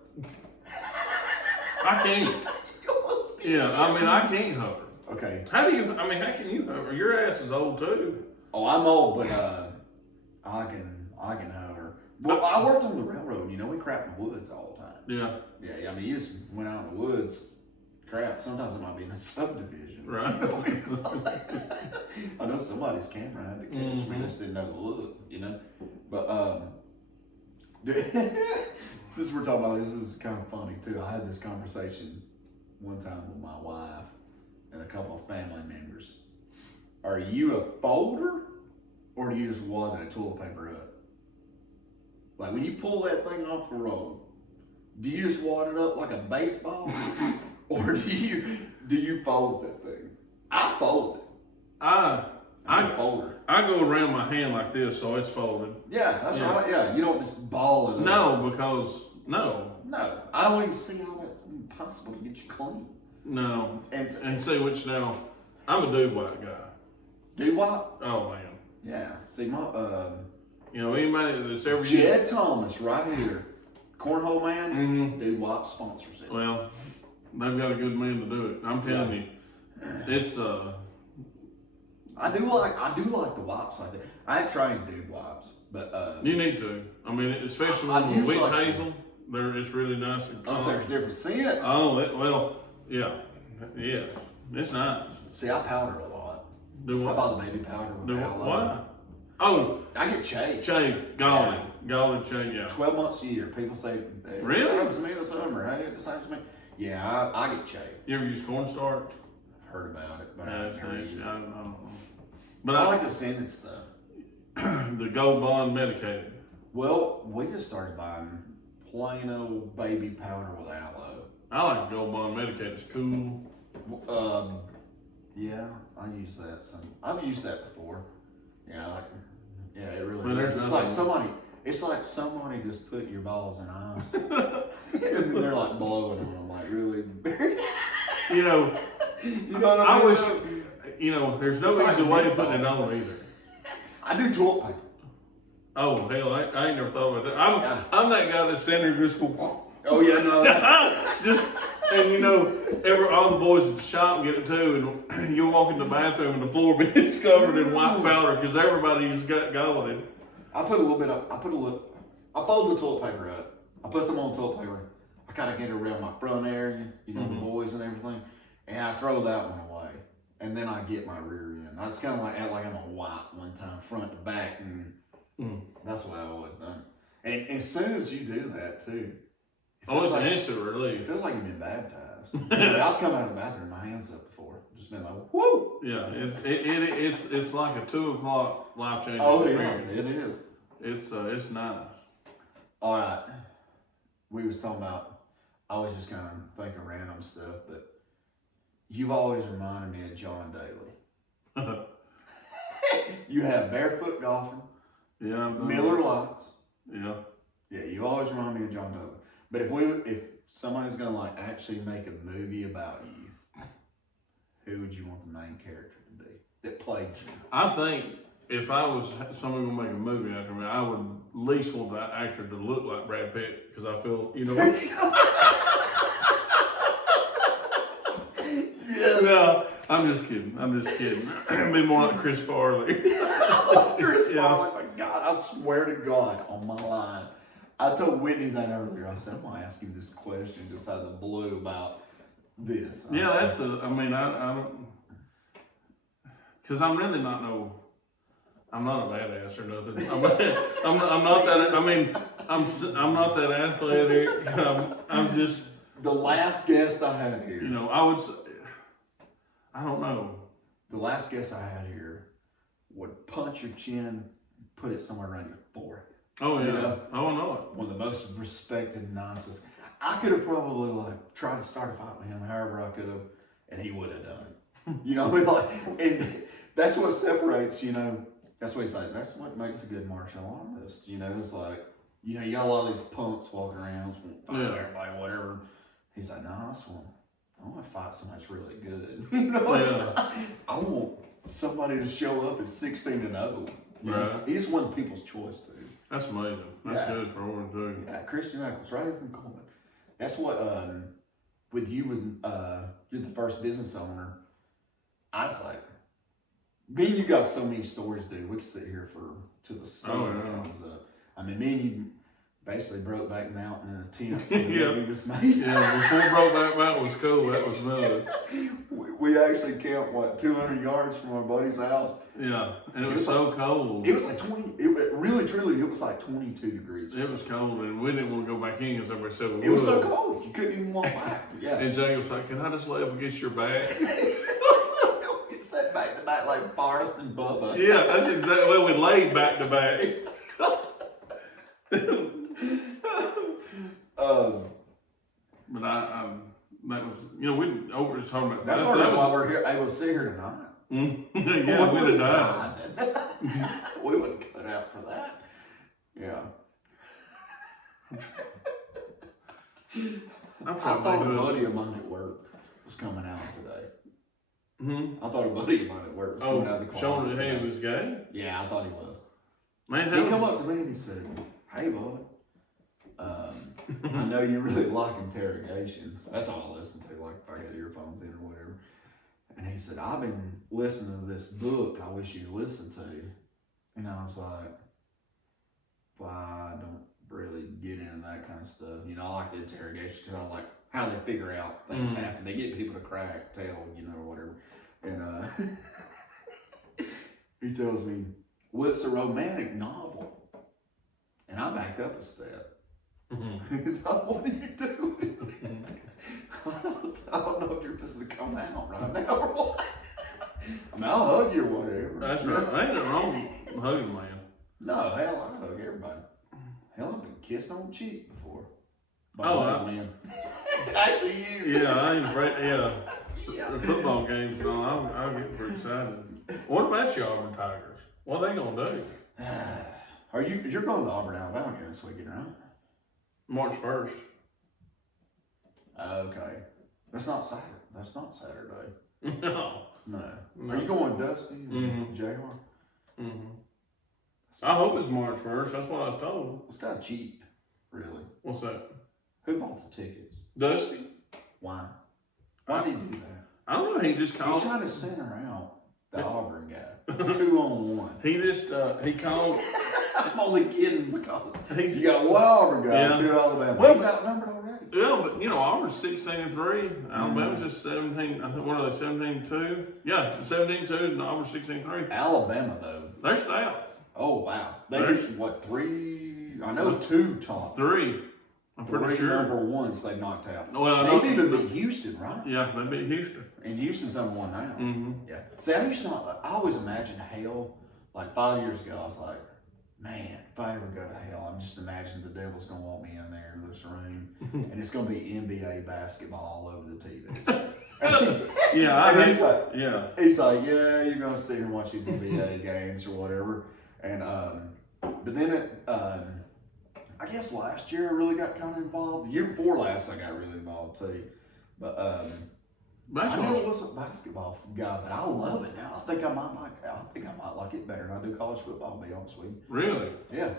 I can't. Yeah, I mean, I can't hover. Okay. How can you hover? Your ass is old too. Oh, I'm old, but I can hover. Well, I worked on the railroad. You know, we crap in the woods all the time. Yeah. Yeah. I mean, you just went out in the woods. Crap. Sometimes it might be in a subdivision. Right. I know somebody's camera had to catch me. They just didn't know the look. You know. But since we're talking about this is kind of funny too. I had this conversation one time with my wife and a couple of family members. Are you a folder, or do you just wad that toilet paper up? Like when you pull that thing off the roll, do you just wad it up like a baseball, or do you fold that thing? I fold it. I'm a folder. I go around my hand like this, so it's folded. Yeah, that's right. Yeah, you don't just ball it up. No, because no, I don't even see how that's impossible to get you clean. No, and see which now. I'm a do-wipe guy. Do-wipe? Oh man. Yeah. See my you know, anybody that's ever Jed Thomas right here, Cornhole Man. Mm-hmm. Do-wipe sponsors it. Well, they've got a good man to do it. I'm telling you, it's I do like the wipes like that. I have tried dude wipes, but you need to. I mean, especially when the witch hazel, it's really nice and calm. Oh, there's different scents. Oh, yeah, it's nice. See, I powder a lot. Do what? I buy the baby powder. Why? Oh, I get shaved. Golly shaved, yeah. 12 months a year. People say, hey, really? This happens to me in the summer. Hey, this happens to me. Yeah, I get shaved. You ever use cornstarch? I've heard about it, but I don't know. But I like the scented stuff. The Gold Bond medicated. Well, we just started buying plain old baby powder with aloe. I like Gold Bond medicated. It's cool. Yeah, I use that I've used that before. Yeah, it really Well, is. It's like somebody just put your balls in ice. And they're like blowing on them, like really. You know what I wish, there's no It's easy like way to put it on either. I do toilet paper. Oh, hell, I ain't never thought about that. I'm that guy that's standing there just go, Oh, yeah, no. and all the boys at the shop get it too, and you walk in the bathroom and the floor is covered in white powder because everybody just got golden. I fold the toilet paper up. I put some on toilet paper. I kind of get it around my front area, the boys and everything, and I throw that one away. And then I get my rear end. I just kind of act like I'm a wipe one time, front to back, and that's what I've always done. And as soon as you do that too, it's an instant relief. It feels like you've been baptized. I've come out of the bathroom, my hands up before, just been like, whoo! Yeah, it's like a 2 o'clock life changing. Oh yeah, it is. It's nice. All right, we was talking about. I was just kind of thinking random stuff, but you've always reminded me of John Daly. You have barefoot golfing. Yeah. Miller Lights. Yeah. Yeah, you always remind me of John Daly. But if somebody's gonna actually make a movie about you, who would you want the main character to be that played you? I think if I was someone gonna make a movie after me, I would at least want that actor to look like Brad Pitt because I feel, Yes. No, I'm just kidding. It'd be more like Chris Farley. Chris Yeah. Farley, my God, I swear to God on my life. I told Whitney that earlier. I said, I'm going to ask him this question just out of the blue about this. Yeah, I don't, because I'm really not I'm not a badass or nothing. I'm not that, I'm not that athletic. I'm just. The last guest I had here. I would say, I don't know. The last guest I had here would punch your chin, put it somewhere around your forehead. Oh, yeah. You know? Oh, I know it. One of the most respected, nicest. I could have probably tried to start a fight with him however I could have, and he would have done it. And that's what separates, that's what he's like, that's what makes a good martial artist. It's like, you got a lot of these punks walking around, fighting everybody, whatever. He's like, no, I want to fight somebody that's really good. Yeah. I want somebody to show up at 16-0. Right. He's one of the people's choice, too. That's amazing. That's good for Orange too. Yeah, Christian Michaels, right from Coleman. That's what, with you, you're the first business owner. I was like, me and you got so many stories, dude. We could sit here till the sun comes up. I mean, me and you basically broke back mountain in a tent. Yeah. We just made. Yeah, before Brokeback Mountain was cool. That was nuts. We actually camped 200 yards from our buddy's house. Yeah, and it was so cold. It was like 20. Really, truly, it was like 22 degrees. It was cold, and we didn't want to go back in because everybody said we would. It was so cold, you couldn't even walk back. Yeah. And Jay was like, "Can I just lay up against your back?" We sat back to back like Forrest and Bubba. Yeah, that's exactly what we laid back to back. But that was, we over just talking about that's that. part of why we're here, able to sit here tonight. Yeah, we'd have died. We wouldn't cut out for that. Yeah. I thought a buddy of mine at work was coming out today. Mm-hmm. I thought a buddy of mine at work was coming out of the closet. Showing that he was gay? Yeah, I thought he was. Man, he come up to me and he said, "Hey, bud, I know you really like interrogations." That's all I listen to, like if I got earphones in or whatever. And he said, "I've been listening to this book I wish you'd listen to." And I was like, "Well, I don't really get into that kind of stuff. I like the interrogation because I like how they figure out things happen. They get people to tell, or whatever." And he tells me, "Well, it's a romantic novel." And I backed up a step. He's like, "What are you doing?" I don't know if you're supposed to come out right now or what. I mean, I'll hug you or whatever. That's right. Ain't nothing wrong with hugging, man. No, hell, I hug everybody. Hell, I've been kissed on the cheek before. Man. Actually, you. Yeah, I ain't afraid. Yeah. The football games and all, I'll get pretty excited. What about your Auburn Tigers? What are they gonna do? You're going to the Auburn Alabama game this weekend, right? March 1st. Okay. That's not Saturday. No. Are you going Dusty and JR? I hope it's March 1st. That's what I was told. It's kind of cheap, really. What's that? Who bought the tickets? Dusty. Why? Why did he do that? I don't know. He just called. He's trying to center out the Auburn guy. It's 2-on-1. He just he called. I'm only kidding because you got one Auburn guy, 2 Alabama. Well, he's outnumbered already. Yeah, but Auburn's 16-3. Alabama's just 17. I think what are they? 17-2. Yeah, 17-2, and Auburn's 16-3. Alabama though, they're stout. Oh wow, they beat what 3? I know 2 top. 3. I'm pretty sure. Number 1s they knocked out. Well, they even beat Houston, right? Yeah, they beat Houston. And Houston's number 1 now. Mm-hmm. Yeah. See, I always imagined hell. Like 5 years ago, I was like, man, if I ever go to hell, I'm just imagining the devil's gonna want me in there in this room, and it's gonna be NBA basketball all over the TV. Yeah, he's like, yeah, you're gonna sit here and watch these NBA games or whatever. And but then I guess last year I really got kind of involved. The year before last, I got really involved too. But I Basketball. never was a basketball guy, but I love it now. I think I might like it better than I do college football, to be honest with you. Really? Yeah.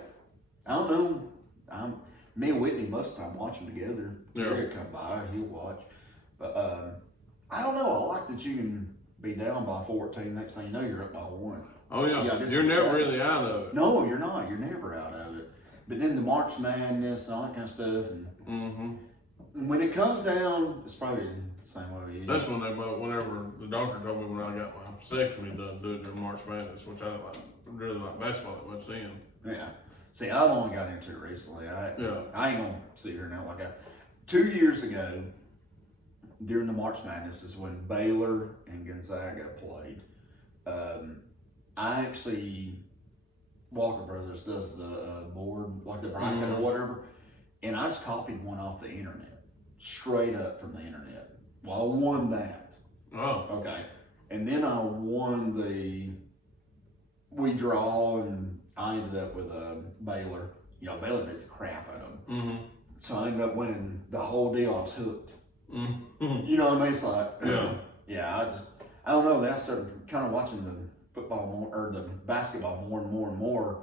I don't know. Me and Whitney most of the time watch them together. Yeah. Jerry come by, he'll watch. But I don't know. I like that you can be down by 14. Next thing you know, you're up by 1. Oh yeah. Yeah, I guess You're it's never sad. really out of it. No, you're not. You're never out of it. But then the March Madness, all that kind of stuff, and when it comes down, it's probably the same way with you. That's when whenever the doctor told me when I got my vasectomy done, do it during March Madness, which I really like basketball that much then. Yeah. See, I've only got into it recently. I ain't gonna sit here now like 2 years ago during the March Madness is when Baylor and Gonzaga played. I actually Walker Brothers does the board, like the bracket or whatever, and I just copied one off the internet, straight up from the internet. Well, I won that. Oh. Okay. And then I won we draw, and I ended up with Baylor. You know, Baylor beat the crap out of them. So I ended up winning the whole deal. I was hooked. You know what I mean? It's like, yeah, I don't know. That's kind of watching the football more, or the basketball more and more and more,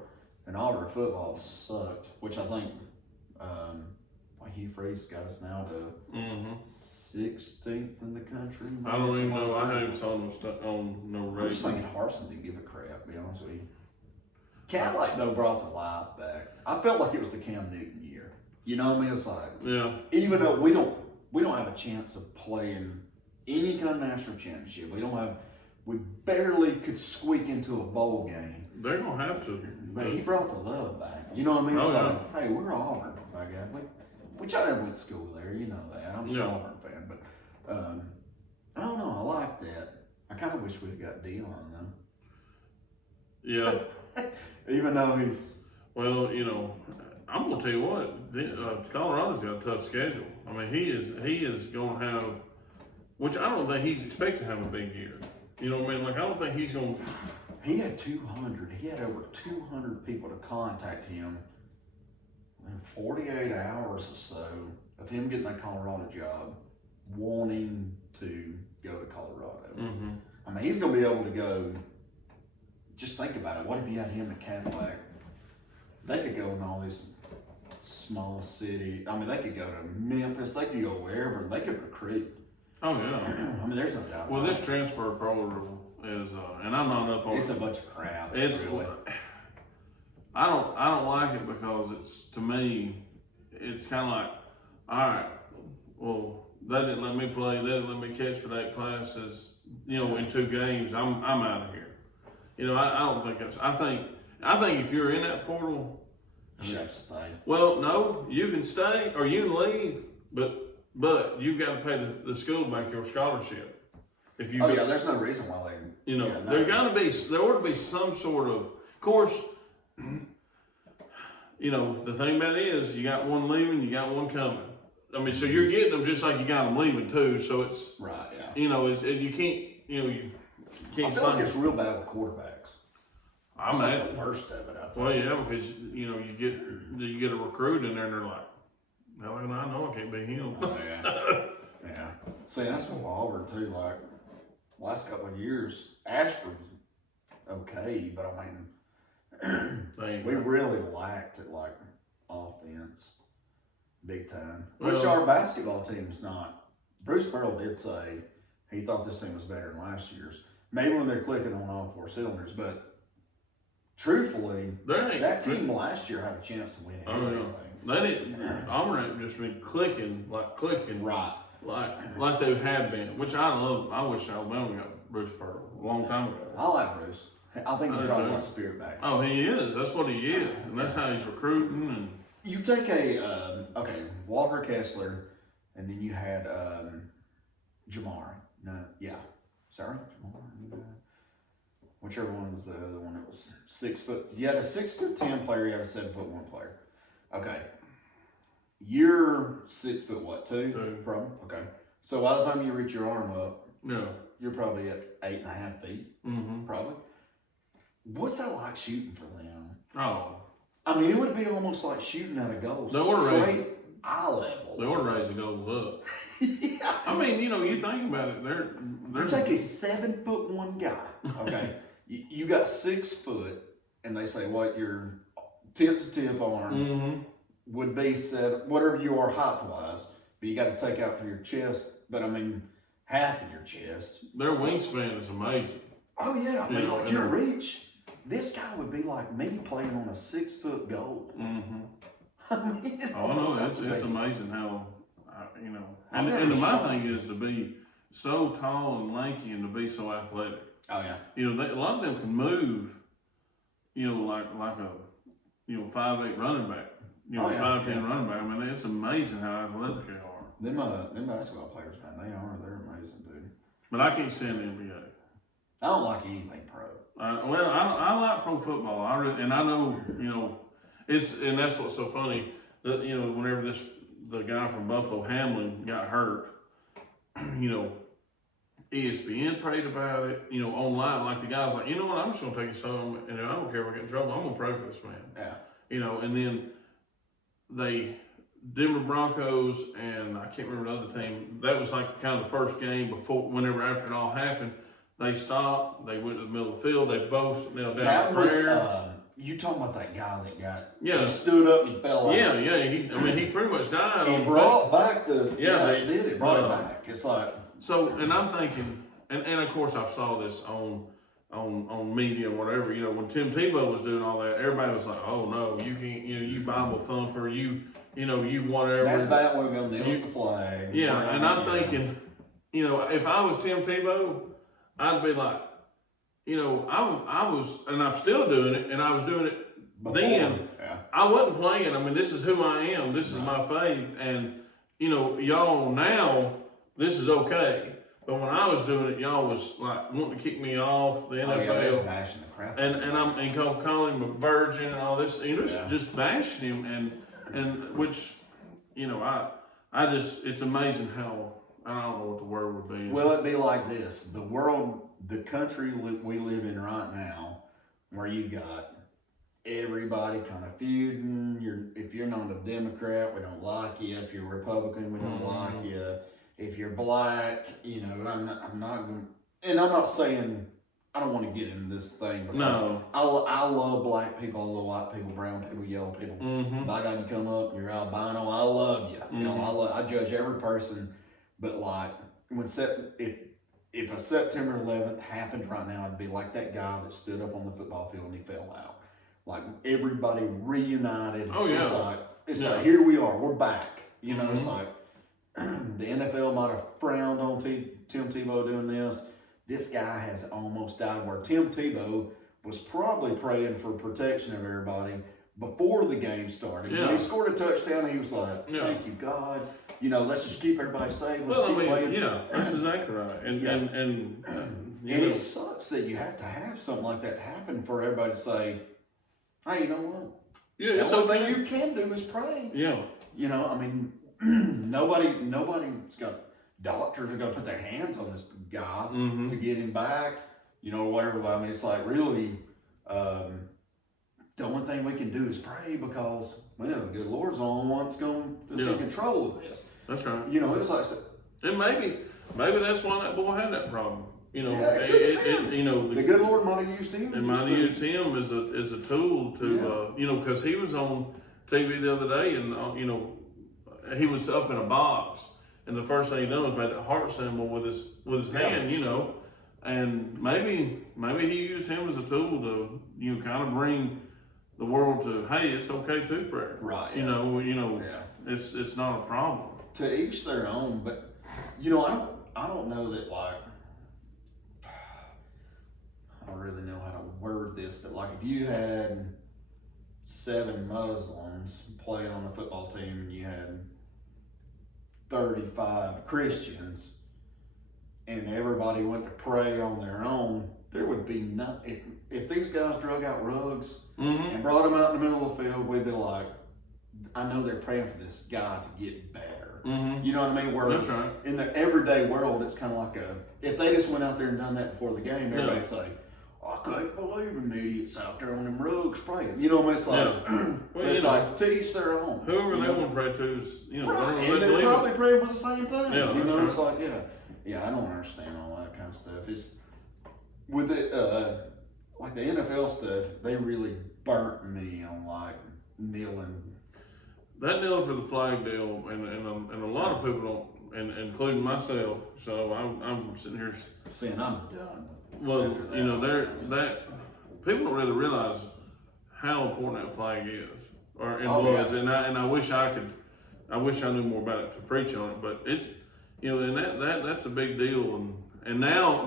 and Auburn football sucked, which I think Hugh Freeze got us now to 16th in the country. I don't even know. I haven't saw no stuff on no I'm race. just thinking Harsin didn't give a crap, to be honest with you. Cadillac, though, brought the life back. I felt like it was the Cam Newton year. You know what I mean? It's like, even though we don't have a chance of playing any kind of national championship. We barely could squeak into a bowl game. They're gonna have to. But he brought the love back. You know what I mean? Oh, It's yeah. like, hey, we're Auburn, by God. Which I never went to school there, you know that. I'm still an Auburn fan, but I don't know. I like that. I kind of wish we'd got Dion though. Yeah. Even though he's. Well, you know, I'm gonna tell you what. Colorado's got a tough schedule. I mean, he is gonna have, which I don't think he's expected to have a big year. You know what I mean? Like, I don't think he's gonna. He had 200. He had over 200 people to contact him in 48 hours or so of him getting that Colorado job, wanting to go to Colorado. I mean, he's going to be able to go. Just think about it. What if you had him at Cadillac? They could go in all these small city. I mean, they could go to Memphis. They could go wherever. And they could recruit. Oh yeah. I mean, there's no doubt. Well, this transfer portal is, and I'm not up on. It's a bunch of crap. It's. Really. I don't like it because to me, it's kind of like, all right, well, they didn't let me play. They didn't let me catch for 8 classes. You know, in 2 games, I'm out of here. You know, I don't think that's. I think if you're in that portal, You have to stay. well, no, you can stay or you can leave, but you've got to pay the school back your scholarship. If you There's no reason why they. you know, there ought to be some sort of course. You know, the thing about it is, you got one leaving, you got one coming. I mean, so you're getting them just like you got them leaving too. So it's Right, yeah. you know, you can't, you know, you can't. I feel like it's real bad with quarterbacks. I'm That's at the worst of it, I think. Well, yeah, because you know, you get a recruit in there, and they're like, "Hell, I know I can't be him." Oh, yeah. Yeah. See, that's what Auburn too. Like last couple of years, Ashford's okay, but I mean, we really lacked at like offense, big time. Which Well- our basketball team's not. Bruce Pearl did say he thought this team was better than last year's. Maybe when they're clicking on all 4 cylinders, but truthfully, that team last year had a chance to win everything. They didn't. Auburn ain't just been clicking, Right. like they have been, which I love. I wish Alabama got Bruce Pearl a long time ago. I like Bruce. I think he's I brought do. a lot of spirit back. Oh, he is. That's what he is, and that's how he's recruiting. And You take Walter Kessler, and then you had Jamar. No, yeah, sorry, Jamar. Whichever one was the other one that was 6 foot. You had a 6'10" player. You had a 7'1" player. Okay, you're 6 foot what? 2? 2. Probably. Okay, so by the time you reach your arm up, yeah. you're probably at 8.5 feet. Probably. What's that like shooting for them? Oh, I mean, it would be almost like shooting at a goal. they were eye level. They ought to raise the goals up. Yeah. I mean, you know, you think about it, You take a 7'1" guy, okay? you got 6 foot, and they say what your tip to tip arms would be set, whatever you are height wise, but you got to take out for your chest. But I mean, half of your chest. Their wingspan is amazing. Oh yeah, I mean, know, like your reach. This guy would be like me playing on a 6 foot goal. I mean, oh no, it's amazing how you know. And my thing is to be so tall and lanky and to be so athletic. Oh yeah. You know, a lot of them can move. You know, like a 5'8" running back. You know, 5'10" running back. I mean, it's amazing how athletic they are. Them basketball players, man, they're amazing, dude. But I can't stand the NBA. I don't like anything pro. Well, I like pro football. And I know, you know, and that's what's so funny. That, you know, whenever the guy from Buffalo, Hamlin, got hurt, you know, ESPN prayed about it. You know, online, like the guy's like, you know what, I'm just gonna take his home, and I don't care if I get in trouble. I'm gonna pray for this man. Yeah. You know, and then Denver Broncos and I can't remember the other team. That was like kind of the first game after it all happened. They stopped. They went to the middle of the field. They both knelt down. That was you talking about that guy that got he stood up and fell out. Yeah. He pretty much died. He brought back the they did. It brought it back. It's like so, and I'm thinking, and of course I saw this on media or whatever. You know, when Tim Tebow was doing all that, everybody was like, "Oh no, you can't. You know, you Bible thumper. You whatever." That's that we're gonna kneel with the flag. Yeah, and I'm thinking, you know, if I was Tim Tebow, I'd be like, you know, I was, and I'm still doing it, and I was doing it then. Yeah. I wasn't playing. I mean, this is who I am. This is my faith, and you know, y'all now, this is okay. But when I was doing it, y'all was like wanting to kick me off the NFL, bashing the crap. And calling him a virgin and all this, you know, just bashing him, and which, you know, I just, it's amazing how, I don't know what the word would be. Well, it'd be like this: the country we live in right now, where you got everybody kind of feuding. If you're not a Democrat, we don't like you. If you're a Republican, we don't like you. If you're black, you know, I'm not going. And I'm not saying I don't want to get into this thing because I love black people, I love white people, brown people, yellow people. By God, you come up, you're albino, I love you. You know, I judge every person. But like if a September 11th happened right now, it'd be like that guy that stood up on the football field and he fell out. Like everybody reunited. Oh yeah. It's like here we are, we're back. You know, it's like the NFL might have frowned on Tim Tebow doing this. This guy has almost died. Where Tim Tebow was probably praying for protection of everybody before the game started. Yeah. When he scored a touchdown, he was like, "Thank you, God. You know, let's just keep everybody safe. Let's keep playing." Yeah, that's exactly right. And it sucks that you have to have something like that happen for everybody to say, "Hey, you know what? Yeah, the only thing you can do is pray." Yeah. You know, I mean, nobody's got doctors are gonna put their hands on this guy to get him back. You know, whatever. I mean, it's like really, the only thing we can do is pray because, well, the good Lord's the only one that's going to take control of this. That's right. You know, it's like, and maybe that's why that boy had that problem. You know, you know, the good Lord might have used him. It might have used him as a tool to, you know, because he was on TV the other day, and you know, he was up in a box, and the first thing he done was made that heart symbol with his hand, you know, and maybe he used him as a tool to, you know, kind of bring the world to, hey, it's okay to pray. Right. You know, it's not a problem. To each their own, but you know, I don't know that, like, I don't really know how to word this, but like if you had 7 Muslims playing on the football team and you had 35 Christians and everybody went to pray on their own, there would be nothing. If these guys drug out rugs and brought them out in the middle of the field, we'd be like, I know they're praying for this guy to get better. You know what I mean? Where that's right. In the everyday world, it's kind of like if they just went out there and done that before the game, everybody'd say, I can't believe them idiots out there on them rugs praying. You know, it's like, Well, it's you know, like to each their own. whoever you they know? want to pray to is, you know, Right, whatever and they they're believe probably in. praying for the same thing. Yeah, you know, that's it's like, yeah, I don't understand all that kind of stuff. It's with it, like the NFL stuff, they really burnt me on like kneeling. That deal for the flag deal, and a lot of people don't, and including myself. So I'm sitting here Saying I'm done. well, you know, that people don't really realize how important that flag is, or it was, yeah. and I wish I wish I knew more about it to preach on it, but it's, you know, and that's a big deal, and now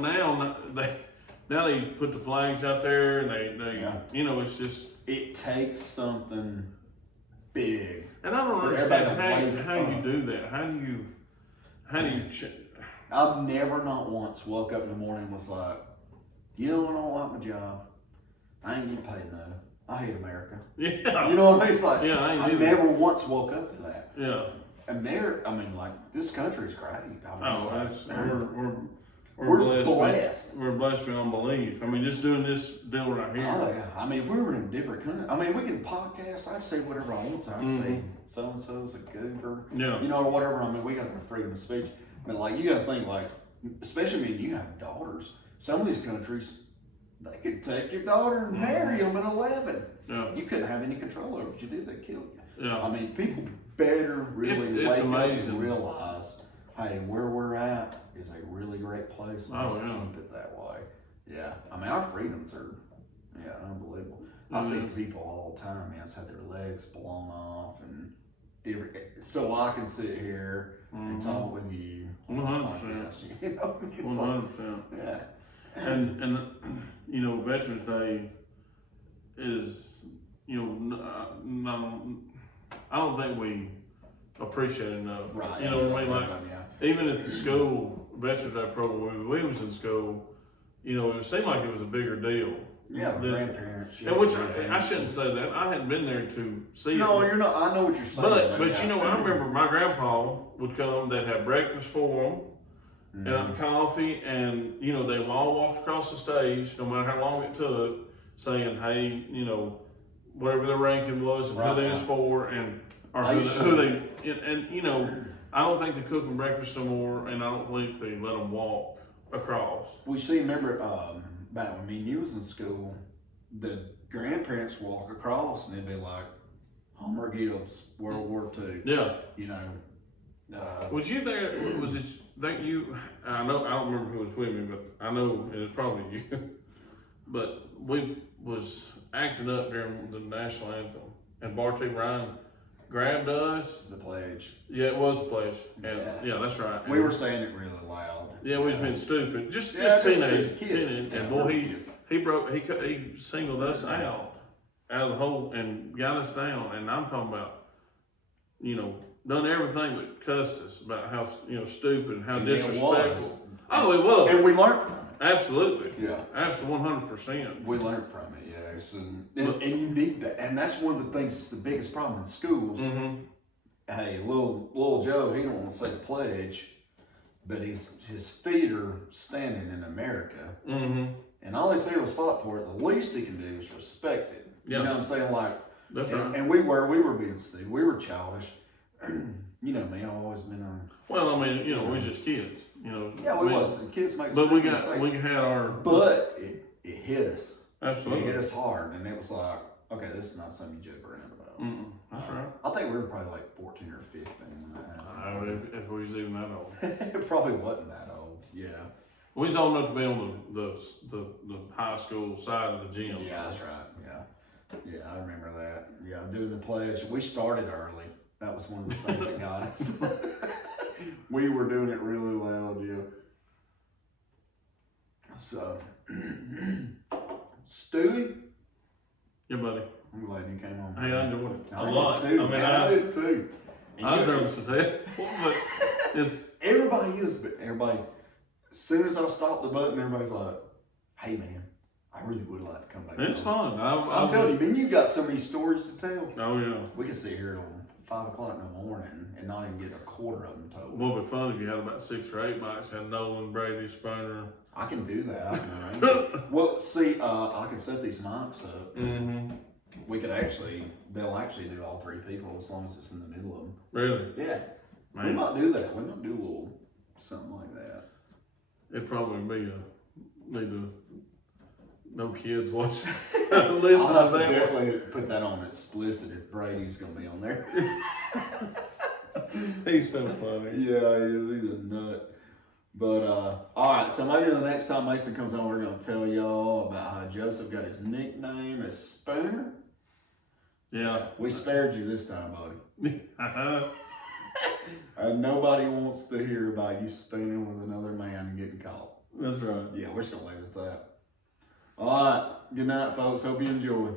they put the flags out there, and they you know, it's just, it takes something big. and I don't understand how you do that. How do you I've never not once woke up in the morning and was like, you know, I don't like my job. I ain't getting paid enough. I hate America. Yeah. You know what I mean? It's like, yeah, I never once woke up to that. Yeah. America, I mean, like, this country's great. I mean, we're blessed. We're blessed beyond belief. I mean, just doing this deal right here. Oh, yeah. I mean, if we were in a different country, I mean, we can podcast. I say whatever I want to. I say so-and-so's a goober. Yeah. You know, or whatever. I mean, we got the freedom of speech. But, like, you got to think, like, especially when you have daughters. Some of these countries, they could take your daughter and marry them at 11. Yeah. You couldn't have any control over it. If you did, they'd kill you. Yeah. I mean, people better really it's wake amazing. up and realize, hey, where we're at is a really great place. Let's keep it that way. Yeah. I mean, our freedoms are, unbelievable. I see people all the time, man, have their legs blown off and different, so I can sit here and talk with you. 100%. You know, 100%. Yeah. And you know, Veterans Day is, you know, I don't think we appreciate it enough. Right. You know what I mean? Like, even at the school Veterans Day program, when we was in school, you know, it seemed like it was a bigger deal. Yeah, the grandparents. And which I shouldn't say that. I hadn't been there to see it. No, you're not. I know what you're saying. But you know, I remember my grandpa would come. They'd have breakfast for them, and coffee, and you know, they would all walk across the stage, no matter how long it took, saying, "Hey, you know, whatever their ranking was, and who they was for, and or who they, and you know, I don't think they cook them breakfast no more, and I don't think they let them walk across." We see. Remember, back when me and you was in school, the grandparents walk across, and they'd be like, "Homer Gibbs, World War II." Yeah. You know. Was you there? Was it that you? I know I don't remember who was with me, but I know it was probably you. But we was acting up during the national anthem, and Barty Ryan grabbed us. The pledge. Yeah, it was the pledge, and yeah, that's right. And we were saying it really loud. Yeah, we've been stupid, just teenage kids. And boy, he singled us out of the hole and got us down. And I'm talking about, you know, done everything but cussed us about how, you know, stupid and how disrespectful. Oh, it was. And we learned from it. Absolutely. Yeah. Absolutely, 100%. We learned from it, yes. And you need that. And that's one of the things that's the biggest problem in schools. Hey, little Joe, he don't want to say the pledge, but his feet are standing in America. And all these people fought for it. The least he can do is respect it. You know what I'm saying? Like, that's right. And we were being stupid. We were childish. You know me, I've always been on. Well, I mean, you know, we was just kids. You know. Yeah, we was. The kids make. But we had our. But it hit us. Absolutely. It hit us hard, and it was like, okay, this is not something you joke around about. That's right. I think we were probably like 14 or 15 when that happened. If we was even that old. It probably wasn't that old. Yeah. We was old enough to be on the high school side of the gym. Yeah, that's right. Yeah, I remember that. Yeah, doing the pledge. We started early. That was one of the things that got us. We were doing it really loud, yeah. So, Stewie? Yeah, buddy. I'm glad you came on. Hey, I enjoyed it a I lot. Did too. I mean, I did too. I was nervous as hell, but it's everybody is. But everybody, as soon as I stop the button, everybody's like, "Hey, man, I really would like to come back." It's fun. I'm telling you, man, you got so many stories to tell. Oh yeah. We could sit here till 5 o'clock in the morning and not even get a quarter of them told. What would be fun if you had about 6 or 8 bikes, had Nolan, Brady, Spooner. I can do that. I can arrange it. Well, see, I can set these mics up. Mm-hmm. We could they'll actually do all three people as long as it's in the middle of them. Really? Yeah. We Man, might do that. We might do a little something like that. it'd probably be no kids watching, I'll listening have to to that. definitely put that on explicit if Brady's gonna be on there. He's so funny. Yeah, he's a nut. But alright, so maybe the next time Mason comes on, we're gonna tell y'all about how Joseph got his nickname as Spooner. Yeah. We spared you this time, buddy. And nobody wants to hear about you spooning with another man and getting caught. That's right. Yeah, we're just gonna leave it at that. Alright, good night, folks. Hope you enjoy.